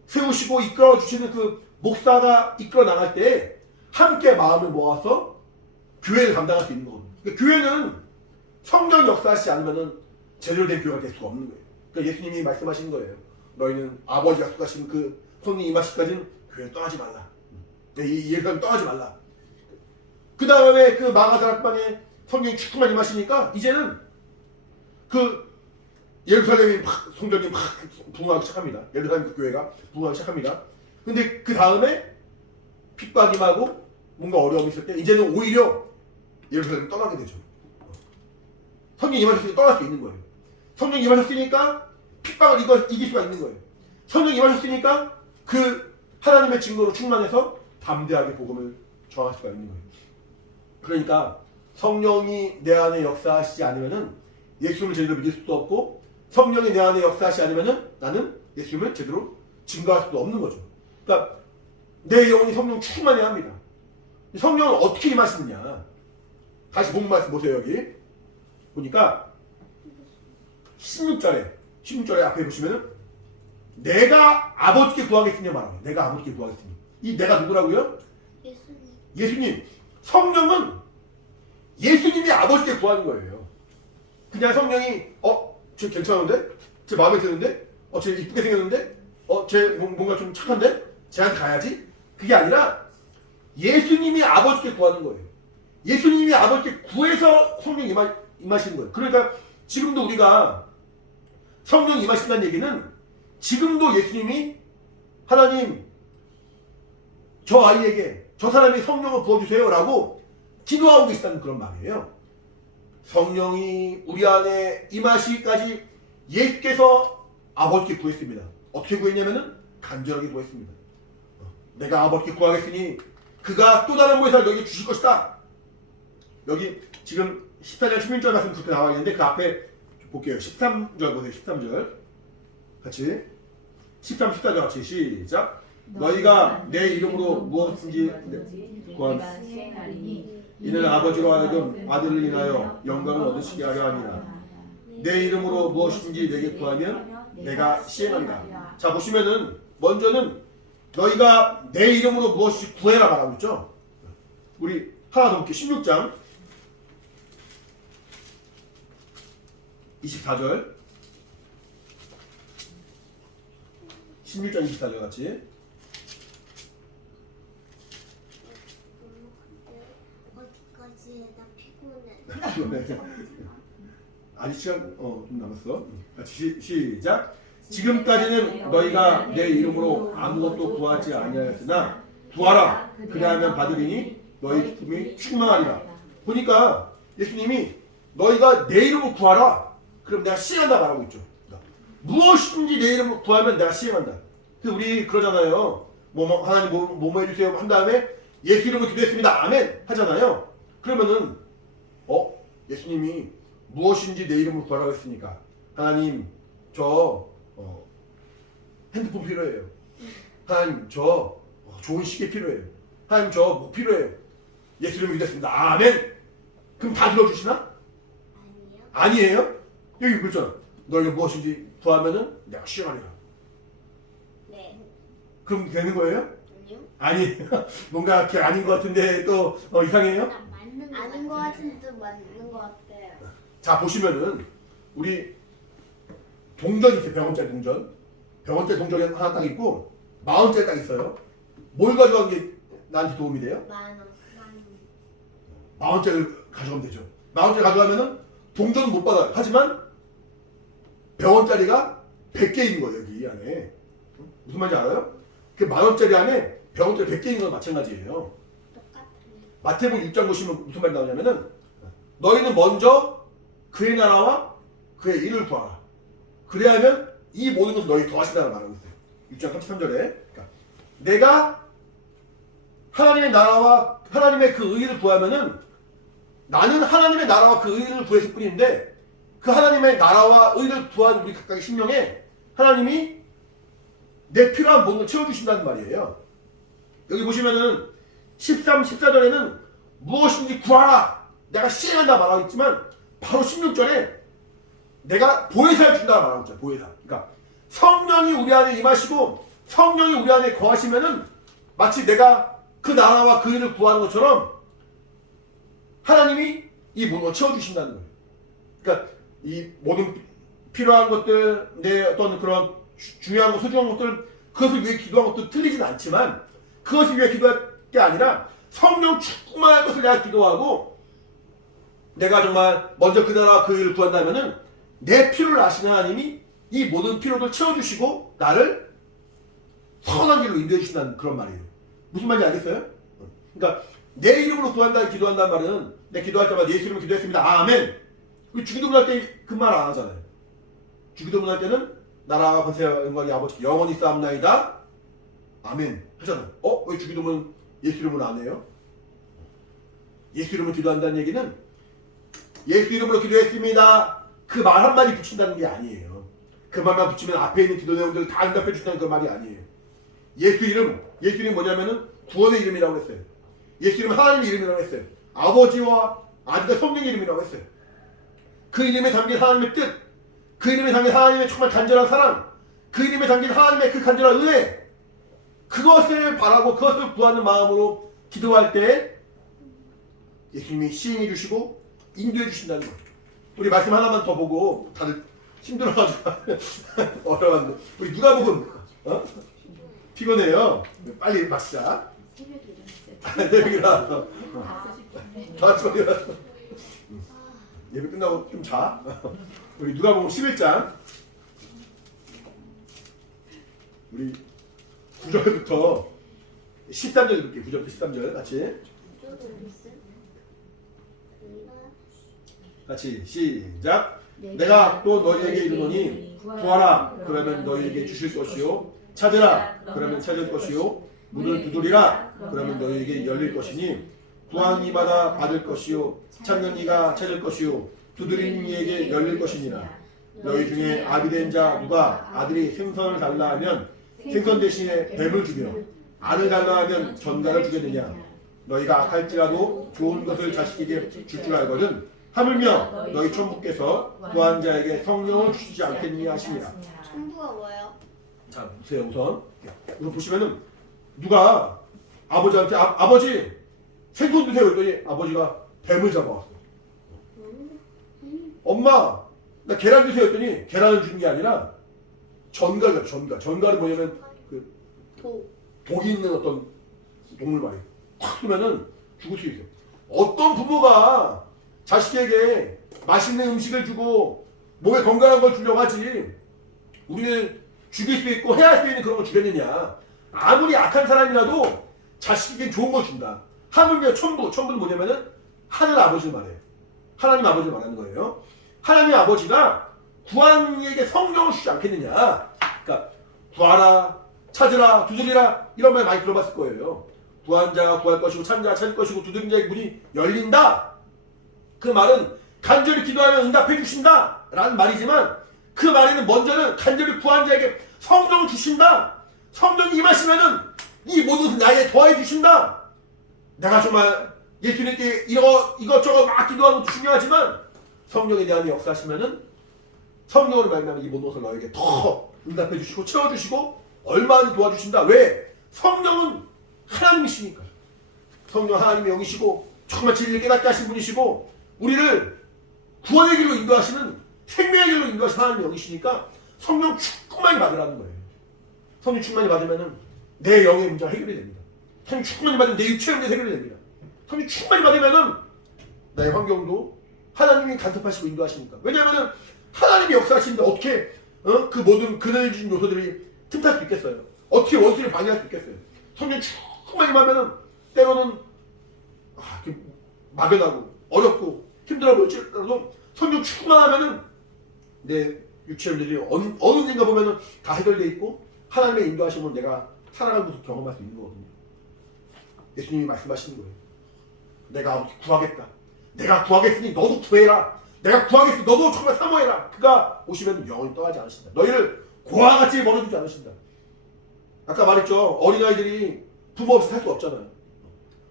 세우시고 이끌어 주시는 그 목사가 이끌어 나갈 때 함께 마음을 모아서 교회를 감당할 수 있는 거거든요. 그러니까 교회는 성령 역사하시지 않으면 제대로 된 교회가 될 수가 없는 거예요. 그러니까 예수님이 말씀하신 거예요. 너희는 아버지 약속하신 그 성령 임하시까지는 교회를 떠나지 말라. 이 예루살렘 떠나지 말라. 그 다음에 그 마가다락방에 성령이 충만 임하시니까 이제는 그 예루살렘이 막 성전이 막 부흥하기 시작합니다. 예루살렘 그 교회가 부흥하기 시작합니다. 근데 그 다음에 핍박이 임하고 뭔가 어려움이 있을 때 이제는 오히려 예루살렘을 떠나게 되죠. 성령이 임하셨으니까 떠날 수 있는 거예요. 성령이 임하셨으니까 핍박을 이길 수가 있는 거예요. 성령이 임하셨으니까 그 하나님의 증거로 충만해서 담대하게 복음을 전할 수가 있는 거예요. 그러니까 성령이 내 안에 역사하시지 않으면은 예수님을 제대로 믿을 수도 없고 성령이 내 안에 역사하시지 않으면은 나는 예수님을 제대로 증거할 수도 없는 거죠. 그러니까 내 영혼이 성령 충만해야 합니다. 성령은 어떻게 임하시느냐? 다시 본 말씀 보세요. 여기 보니까 16절에 앞에 보시면은 내가 아버지께 구하겠으니 말하고 내가 아버지께 구하겠으니 이 내가 누구라고요? 예수님. 성령은 예수님이 아버지께 구하는 거예요. 그냥 성령이 쟤 괜찮은데? 쟤 마음에 드는데? 쟤 이쁘게 생겼는데? 쟤 뭔가 좀 착한데? 쟤한테 가야지? 그게 아니라 예수님이 아버지께 구하는 거예요. 예수님이 아버지께 구해서 성령 임하시는 거예요. 그러니까 지금도 우리가 성령 임하신다는 얘기는 지금도 예수님이 하나님 저 아이에게 저 사람이 성령을 부어주세요 라고 기도하고 계시다는 그런 말이에요. 성령이 우리 안에 임하시기까지 예수께서 아버지께 구했습니다. 어떻게 구했냐면은 간절하게 구했습니다. 내가 아버지께 구하겠으니 그가 또 다른 모에서 너에게 주실 것이다. 여기 지금 14절 16절 말씀 그렇게 나와 있는데 그 앞에 볼게요. 13절 보세요. 13절 같이 13, 14절 같이 시작. 너희가 내 이름으로 무엇인지 구하면 이는 아버지로 하여금 아들을 인하여 영광을 얻으시게 하려 함이라. 내 이름으로 무엇인지 내게 구하면 내가 시행한다. 자 보시면은 먼저는 너희가 내 이름으로 무엇이 구해라 말하고 있죠. 우리 하나 더 볼게요. 16장 24절 16장 24절 같이 어디까지 나 피곤해. 아직 시간 좀 남았어. 같이 시작. 지금까지는 너희가 내 이름으로 아무것도 구하지 아니하였으나 구하라 그리하면 받으리니 너희 기쁨이 충만하리라. 보니까 예수님이 너희가 내 이름으로 구하라 그럼 내가 시행한다 말하고 있죠. 무엇인지 내 이름으로 구하면 내가 시행한다. 우리 그러잖아요. 하나님 뭐뭐 해주세요 한 다음에 예수 이름으로 기도했습니다 아멘 하잖아요. 그러면은 예수님이 무엇인지 내 이름으로 구하라고 했으니까 하나님 저 핸드폰 필요해요. 하나님 저 좋은 시계 필요해요. 하나님 저 뭐 필요해요. 예수 이름으로 기도했습니다 아멘. 그럼 다 들어주시나? 아니에요. 여기 그렇잖아. 너희가 무엇인지 구하면은 내가 시행하리라. 네. 그럼 되는 거예요? 아니요. 아니에요. 뭔가 그게 아닌 것 같은데 또 이상해요? 아닌 것 같은데 맞는 것 같아요. 자 보시면은 우리 동전이 있어요. 100원짜리 동전. 100원짜리 동전이 하나 딱 있고 10,000원짜리 딱 있어요. 뭘 가져간 게 나한테 도움이 돼요? 10,000원짜리 가져가면 되죠. 10,000원짜리 가져가면은 동전은 못 받아요. 하지만 100원짜리가 100개 있는 거예요. 여기 안에. 무슨 말인지 알아요? 그 10,000원짜리 안에 100원짜리 100개 있는 건 마찬가지예요. 똑같아요. 마태복음 6장 보시면 무슨 말이 나오냐면은 너희는 먼저 그의 나라와 그의 일을 구하라. 그래야면 이 모든 것을 너희 더하신다는 말하고 있어요. 6장 33절에 그러니까 내가 하나님의 나라와 하나님의 그 의를 구하면은 나는 하나님의 나라와 그 의를 구했을 뿐인데 그 하나님의 나라와 의를 구한 우리 각각의 심령에 하나님이 내 필요한 모든 걸 채워주신다는 말이에요. 여기 보시면은 13, 14절에는 무엇인지 구하라 내가 시행한다 말하고 있지만 바로 16절에 내가 보혜사를 준다고 말하고 있잖아. 보혜사. 그러니까 성령이 우리 안에 임하시고 성령이 우리 안에 거하시면은 마치 내가 그 나라와 그 일을 구하는 것처럼 하나님이 이 모든 걸 채워주신다는 거예요. 그러니까 이 모든 필요한 것들, 내 어떤 그런 중요한 것, 소중한 것들, 그것을 위해 기도한 것도 틀리진 않지만 그것을 위해 기도할 게 아니라 성령 충만한 것을 내가 기도하고 내가 정말 먼저 그 나라와 그 일을 구한다면은 내 필요를 아시는 하나님이 이 모든 필요를 채워주시고 나를 선한 길로 인도해 주신다는 그런 말이에요. 무슨 말인지 알겠어요? 그러니까 내 이름으로 기도한다는 말은 내 기도할 때마다 예수 이름으로 기도했습니다. 아멘. 우리 주기도문 할 때 그 말 안 하잖아요. 주기도문 할 때는 나라와 권세와 영광이 아버지 영원히 쌓옵나이다. 아멘 하잖아요. 왜 주기도문 예수 이름으로 안 해요? 예수 이름으로 기도한다는 얘기는 예수 이름으로 기도했습니다. 그 말 한마디 붙인다는 게 아니에요. 그 말만 붙이면 앞에 있는 기도 내용들을 다 응답해 주신다는 그 말이 아니에요. 예수 이름 뭐냐면은 구원의 이름이라고 했어요. 예수 이름은 하나님의 이름이라고 했어요. 아버지와 아들과 성령의 이름이라고 했어요. 그 이름에 담긴 하나님의 뜻, 그 이름에 담긴 하나님의 정말 간절한 사랑, 그 이름에 담긴 하나님의 그 간절한 은혜, 그것을 바라고 그것을 구하는 마음으로 기도할 때 예수님이 시인해 주시고 인도해 주신다는 거예요. 우리 말씀 하나만 더 보고 다들 힘들어가지고 어려웠는데 우리 누가복음 피곤해요. 빨리 마시자. 새벽에 일어나서 5시 일어나서 예배 끝나고 좀 자. 우리 누가복음 11장 우리 9절부터 13절 읽을게요. 9절부터 13절 같이 시작. 내가 또 너희에게 이르노니 구하라 그러면 너희에게 주실 것이요 찾으라 그러면 찾을 것이요 문을 두드리라 그러면 너희에게 열릴 것이니 구하는 이마다 받을 것이요 찾는 이가 찾을 것이요 두드리는 이에게 열릴 것이니라. 너희 중에 아비된 자 누가 아들이 생선을 달라 하면 생선 대신에 뱀을 주며 알을 달라 하면 전갈을 주겠느냐. 너희가 악할지라도 좋은 것을 자식에게 줄 줄 알거든 하물며 너희 천부께서 구한 자에게 성령을 주시지 않겠니 하십니다. 천부가 뭐예요? 자 보세요. 우선 보시면은 누가 아버지한테 아버지 생선 드세요 했더니 아버지가 뱀을 잡아왔어. 엄마 나 계란 주세요 했더니 계란을 주는 게 아니라 전갈을 전갈은 뭐냐면 그 독이 있는 어떤 동물 말이에요. 확 쏘면은 죽을 수 있어요. 어떤 부모가 자식에게 맛있는 음식을 주고 몸에 건강한 걸 주려고 하지 우리를 죽일 수 있고 해할 수 있는 그런 걸 주겠느냐. 아무리 악한 사람이라도 자식에게 좋은 걸 준다. 하물며 천부는 뭐냐면은 하늘 아버지를 말해요. 하나님 아버지를 말하는 거예요. 하나님 아버지가 구한 이에게 성령을 주지 않겠느냐. 그러니까 구하라, 찾으라, 두드리라 이런 말 많이 들어봤을 거예요. 구한 자가 구할 것이고 찾는 자가 찾을 것이고 두드리는 자의 문이 열린다. 그 말은 간절히 기도하면 응답해 주신다 라는 말이지만 그 말에는 먼저는 간절히 구한 자에게 성령을 주신다. 성령이 임하시면은 이 모든 것을 나에게 더해 주신다. 내가 정말 예수님께 이것저것 막 기도하는 것도 중요하지만 성령에 대한 역사하시면은 성령으로 말미암아 이 모든 것을 너에게 더 응답해 주시고 채워주시고 얼마나 도와주신다. 왜? 성령은 하나님이시니까. 성령 하나님이 영이시고 정말 진리를 깨닫게 하신 분이시고 우리를 구원의 길로 인도하시는 생명의 길로 인도하시는 하나님이 영이시니까 성령 충만히 받으라는 거예요. 성령 충만히 받으면은 내 영의 문제가 해결이 됩니다. 성령 충만히 받으면 내 육체의 문제가 해결이 됩니다. 성령 충만히 받으면은 나의 환경도 하나님이 간섭하시고 인도하시니까. 왜냐하면은 하나님이 역사하시는데 어떻게 그 모든 그늘진 요소들이 틈탈 수 있겠어요? 어떻게 원수를 방해할 수 있겠어요? 성령 충만히 받으면은 때로는 막연하고 어렵고 힘들어 보일지라도 성령 충만하면은 내 육체의 문제들이 어느 언젠가 보면은 다 해결돼 있고 하나님의 인도하심을 내가 살아가는 모습 경험할 수 있는 거거든요. 예수님이 말씀하시는 거예요. 내가 구하겠다. 내가 구하겠으니 너도 구해라. 내가 구하겠으니 너도 정말 사모해라. 그가 오시면 영원히 떠나지 않으신다. 너희를 고아와 같이 버려두지 않으신다. 아까 말했죠. 어린아이들이 부모 없이 살 수 없잖아요.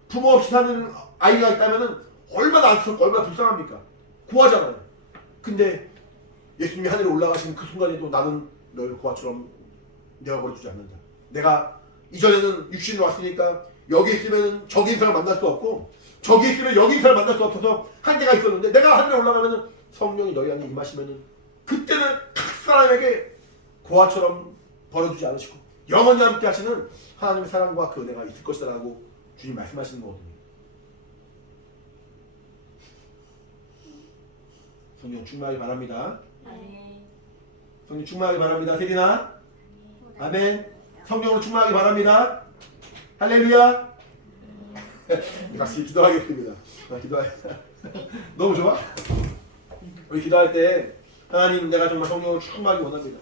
부모 없이 사는 아이가 있다면 얼마나 안쓰럽고 얼마나 불쌍합니까? 고아잖아요. 근데 예수님이 하늘에 올라가신 그 순간에도 나는 널 고아처럼 내어버려주지 않는다. 내가 이전에는 육신으로 왔으니까 여기 있으면 저기 있는 사람 만날 수 없고 저기 있으면 여기 있는 사람 만날 수 없어서 한계가 있었는데 내가 하늘에 올라가면은 성령이 너희 안에 임하시면은 그때는 각 사람에게 고아처럼 버려두지 않으시고 영원히 함께 하시는 하나님의 사랑과 그 은혜가 있을 것이라고 주님 말씀하시는 거거든요. 성령 충만하기 바랍니다. 성령 충만하기 바랍니다. 세리나 아멘. 성령으로 충만하기 바랍니다. 할렐루야. 같이 기도하겠습니다. 너무 좋아? 우리 기도할 때 하나님 내가 정말 성령으로 충만하기 원합니다.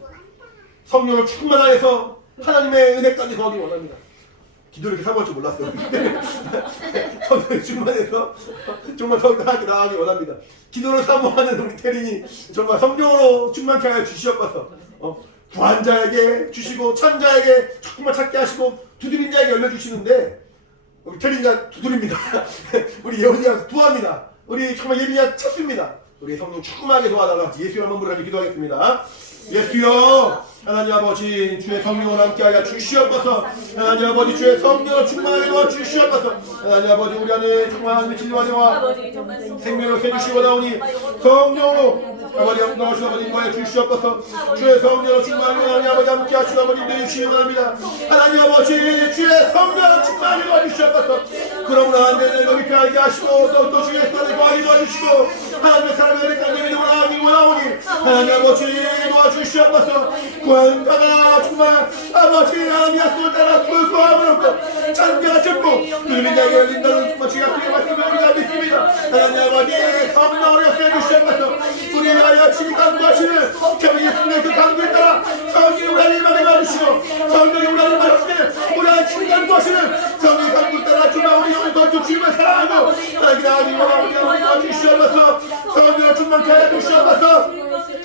성령을 충만하여서 하나님의 은혜까지 거하기 원합니다. 기도를 이렇게 사모할 줄 몰랐어요. 성령을 충만해서 정말 더 나아가기 원합니다. 기도를 사모하는 우리 태린이 정말 성령으로 충만케 하여 주시옵소서. 구한 자에게 주시고 천자에게 조금만 찾게 하시고 두드린 자에게 열려주시는데 우리 태린이가 두드립니다. 우리 예원이가 구합니다. 우리 정말 예빈이가 찾습니다. 우리 성령 충만하게 도와달라. 예수의 한번 부르며 기도하겠습니다. 예수여 하나님 아버지 주의 성령을 함께하여 주시옵소서. 하나님 아버지 주의 성령을 충만하게 도와주시옵소서. 하나님 아버지 우리 안에 충만한 진리와 생명을 세주시고 나오니 성령으로 아버지 영광하시고 아버지 인과해 주시옵소서. 주의 성령을 충만하게 하나님 아버지 함께하시고 아버지 내주시기 바랍니다. 하나님 아버지 주의 성령을 충만하게 도와주시옵소서. 그러므로 하나님의 너희 알게 하시고 또 주의 선을 구하게 도와주시고 하나님의 사람의 은혜까지 믿음을 나아가기 원하오니 하나님 아버지 도와주시옵소서. 구한자가 정말 아버지 하나님 약속을 따라 구함을 얻고 찬자가 듣고 그들이 내게 열린다는 정말 주의 약속의 말씀을 우리가 믿습니다. 하나님 아버지 성령을 역사해 주시옵소서. 우리 하여 친히 강구하시는 저희 예수님의 그 강구에 따라 성령이 우리 안에 임하게 도와주시고 성령이 우리 안에 임하시는 우리 안에 친히 강구하시는 성령의 강구에 따라 정말 우리 영을 더 주님을 사랑하고 하나님 아버지 우리 도와주시옵소서. 성령을 충만케 하여 주시옵소서.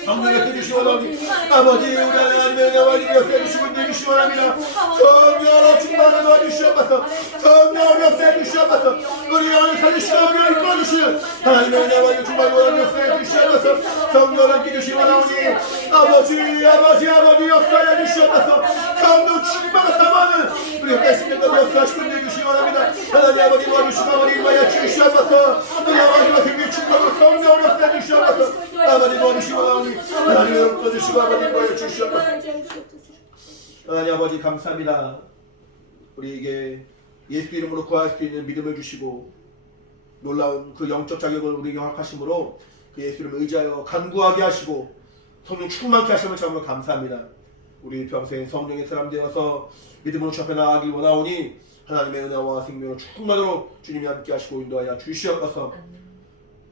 성령을 해주시기 원합니다. 아버지 우리 안에 하나님의 은혜와 힘을 역사해주시고 내주시기 원합니다. 성령으로 충만하게 도와주시옵소서. 성령을 역사해주시옵소서. 우리 영을 살리시고 우리를 이끌어주시는 하나님의 은혜와 힘을 충만하게 역사해주시옵소서. 성령을 함께 주시기 원하오니 아버지 역사해 주시옵소서. 성령 충만을 사모하는 우리 역사의 신령까지 역사하시고 내주시기 원합니다. 하나님 아버지 도와주시고 아버지 임하여 주시옵소서. 우리 아버지와 생명의 충만으로 성령을 역사해 주시옵소서. 아버지 도와주시기 원하오니 하나님의 은혜를 도와주시고 아버지 임하여 주시옵소서. 하나님 아버지 감사합니다. 우리에게 예수 이름으로 구할 수 있는 믿음을 주시고 놀라운 그 영적 자격을 우리에게 허락하심으로 그 예수 이름을 의지하여 간구하게 하시고 성령 충만케 하심을 정말 감사합니다. 우리 평생 성령의 사람 되어서 믿음으로 접해 나가길 원하오니 하나님의 은혜와 생명을 충만으로 주님이 함께 하시고 인도하여 주시옵소서.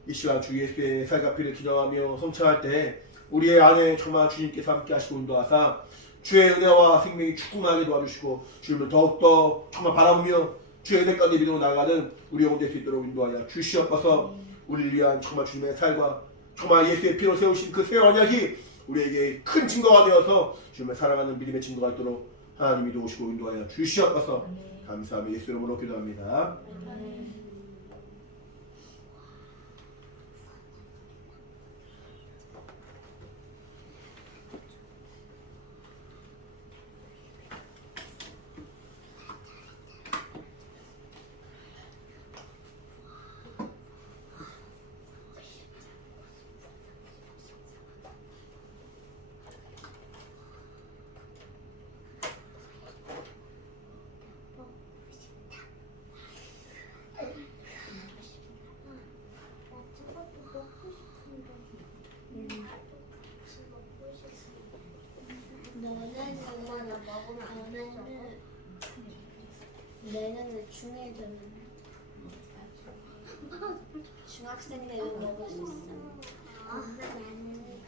이 시간 주 예수의 살과 피를 기념하며 성찬할 때 우리의 안에 정말 주님께서 함께 하시고 인도하사 주의 은혜와 생명이 충만하게 도와주시고 주님을 더욱더 정말 바라보며 주의 은혜 가운데 믿음으로 나아가는 우리 영혼 될 수 있도록 인도하여 주시옵소서. 우리를 위한 정말 주님의 살과 정말 예수의 피로 세우신 그 새 언약이 우리에게 큰 증거가 되어서 주님을 사랑하는 믿음의 증거가 있도록 하나님이 도우시고 인도하여 주시옵소서. 감사하며 예수 이름으로 기도합니다. 내년에 중1 되면 중학생 되면 먹을 수 있어. 나는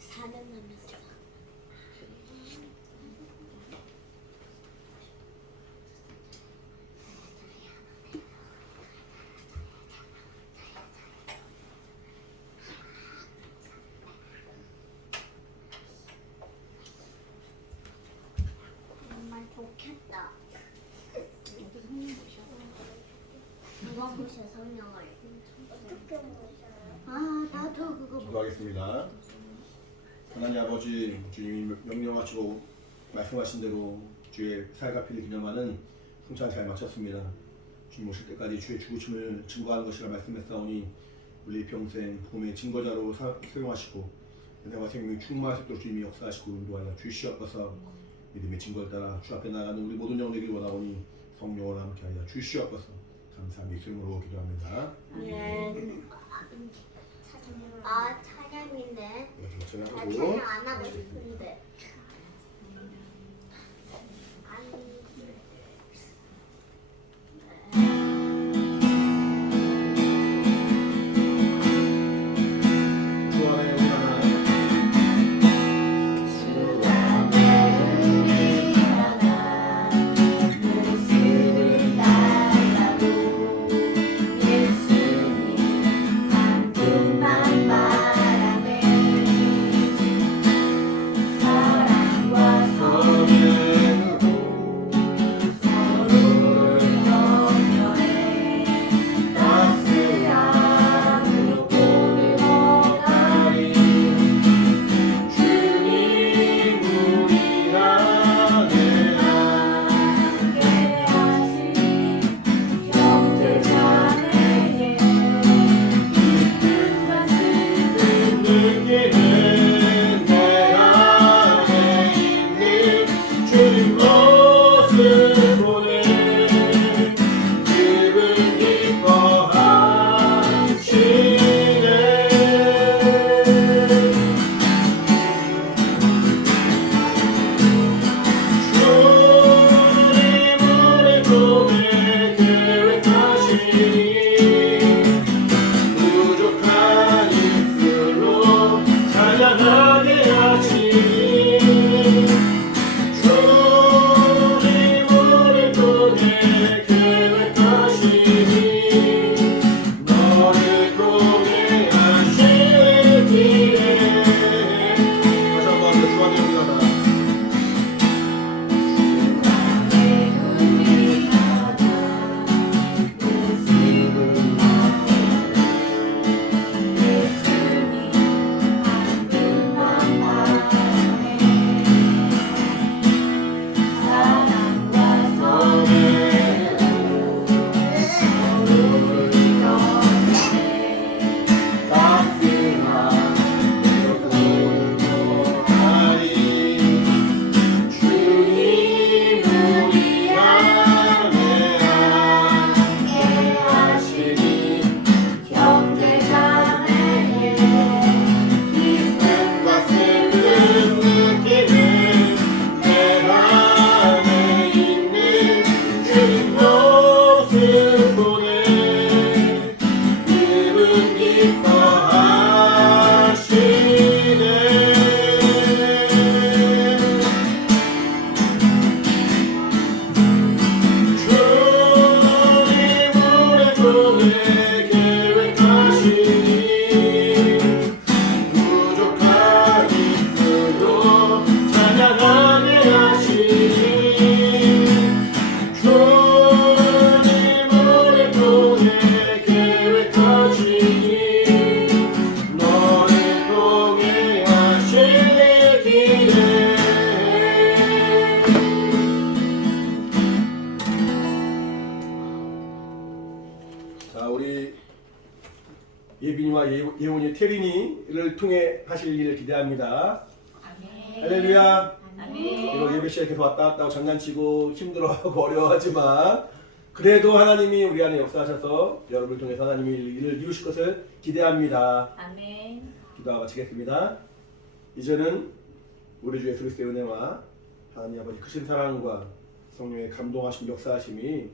4년 남았어. 좋겠다. 모셔 성령을. 어떻게 모셔? 아 나도 그거. 기도하겠습니다. 하나님 아버지, 주님이 명령하시고 말씀하신 대로 주의 사역합일을 기념하는 성찬 잘 마쳤습니다. 주님 오실 때까지 주의 죽으심을 증거하는 것이라 말씀했사오니 우리 평생 복음의 증거자로 사용하시고 은혜와 생명이 충만할 수 있도록 주님이 역사하시고 인도하여 주시옵소서. 믿음의 증거를 따라 주 앞에 나가는 우리 모든 영 되길 원하오니 성령으로 함께하여 주시옵소서. 감사한 믿음으로 기도합니다. 네. 아 찬양인데. 나 찬양하고 찬양 안 하고 싶은데. 예빈이와 예원이 태린이를 통해 하실 일을 기대합니다. 할렐루야. 이거 예배 시간에 계속 왔다 갔다 하고 장난치고 힘들어하고 어려워하지만 그래도 하나님이 우리 안에 역사하셔서 여러분을 통해서 하나님이 일을 이루실 것을 기대합니다. 아멘. 기도하고 마치겠습니다. 이제는 우리 주 예수 그리스도의 은혜와 하나님 아버지 크신 사랑과 성령의 감동하심 역사하심이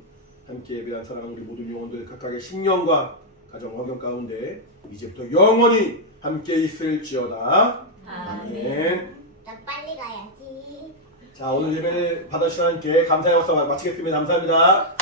함께 예배한 사랑하는 우리 모든 영혼들 각각의 신령과 가정 환경 가운데 이제부터 영원히 함께 있을지어다. 아멘. 나 빨리 가야지. 자, 오늘 예배를 받으신 하나님께 감사의 박수 마치겠습니다. 감사합니다.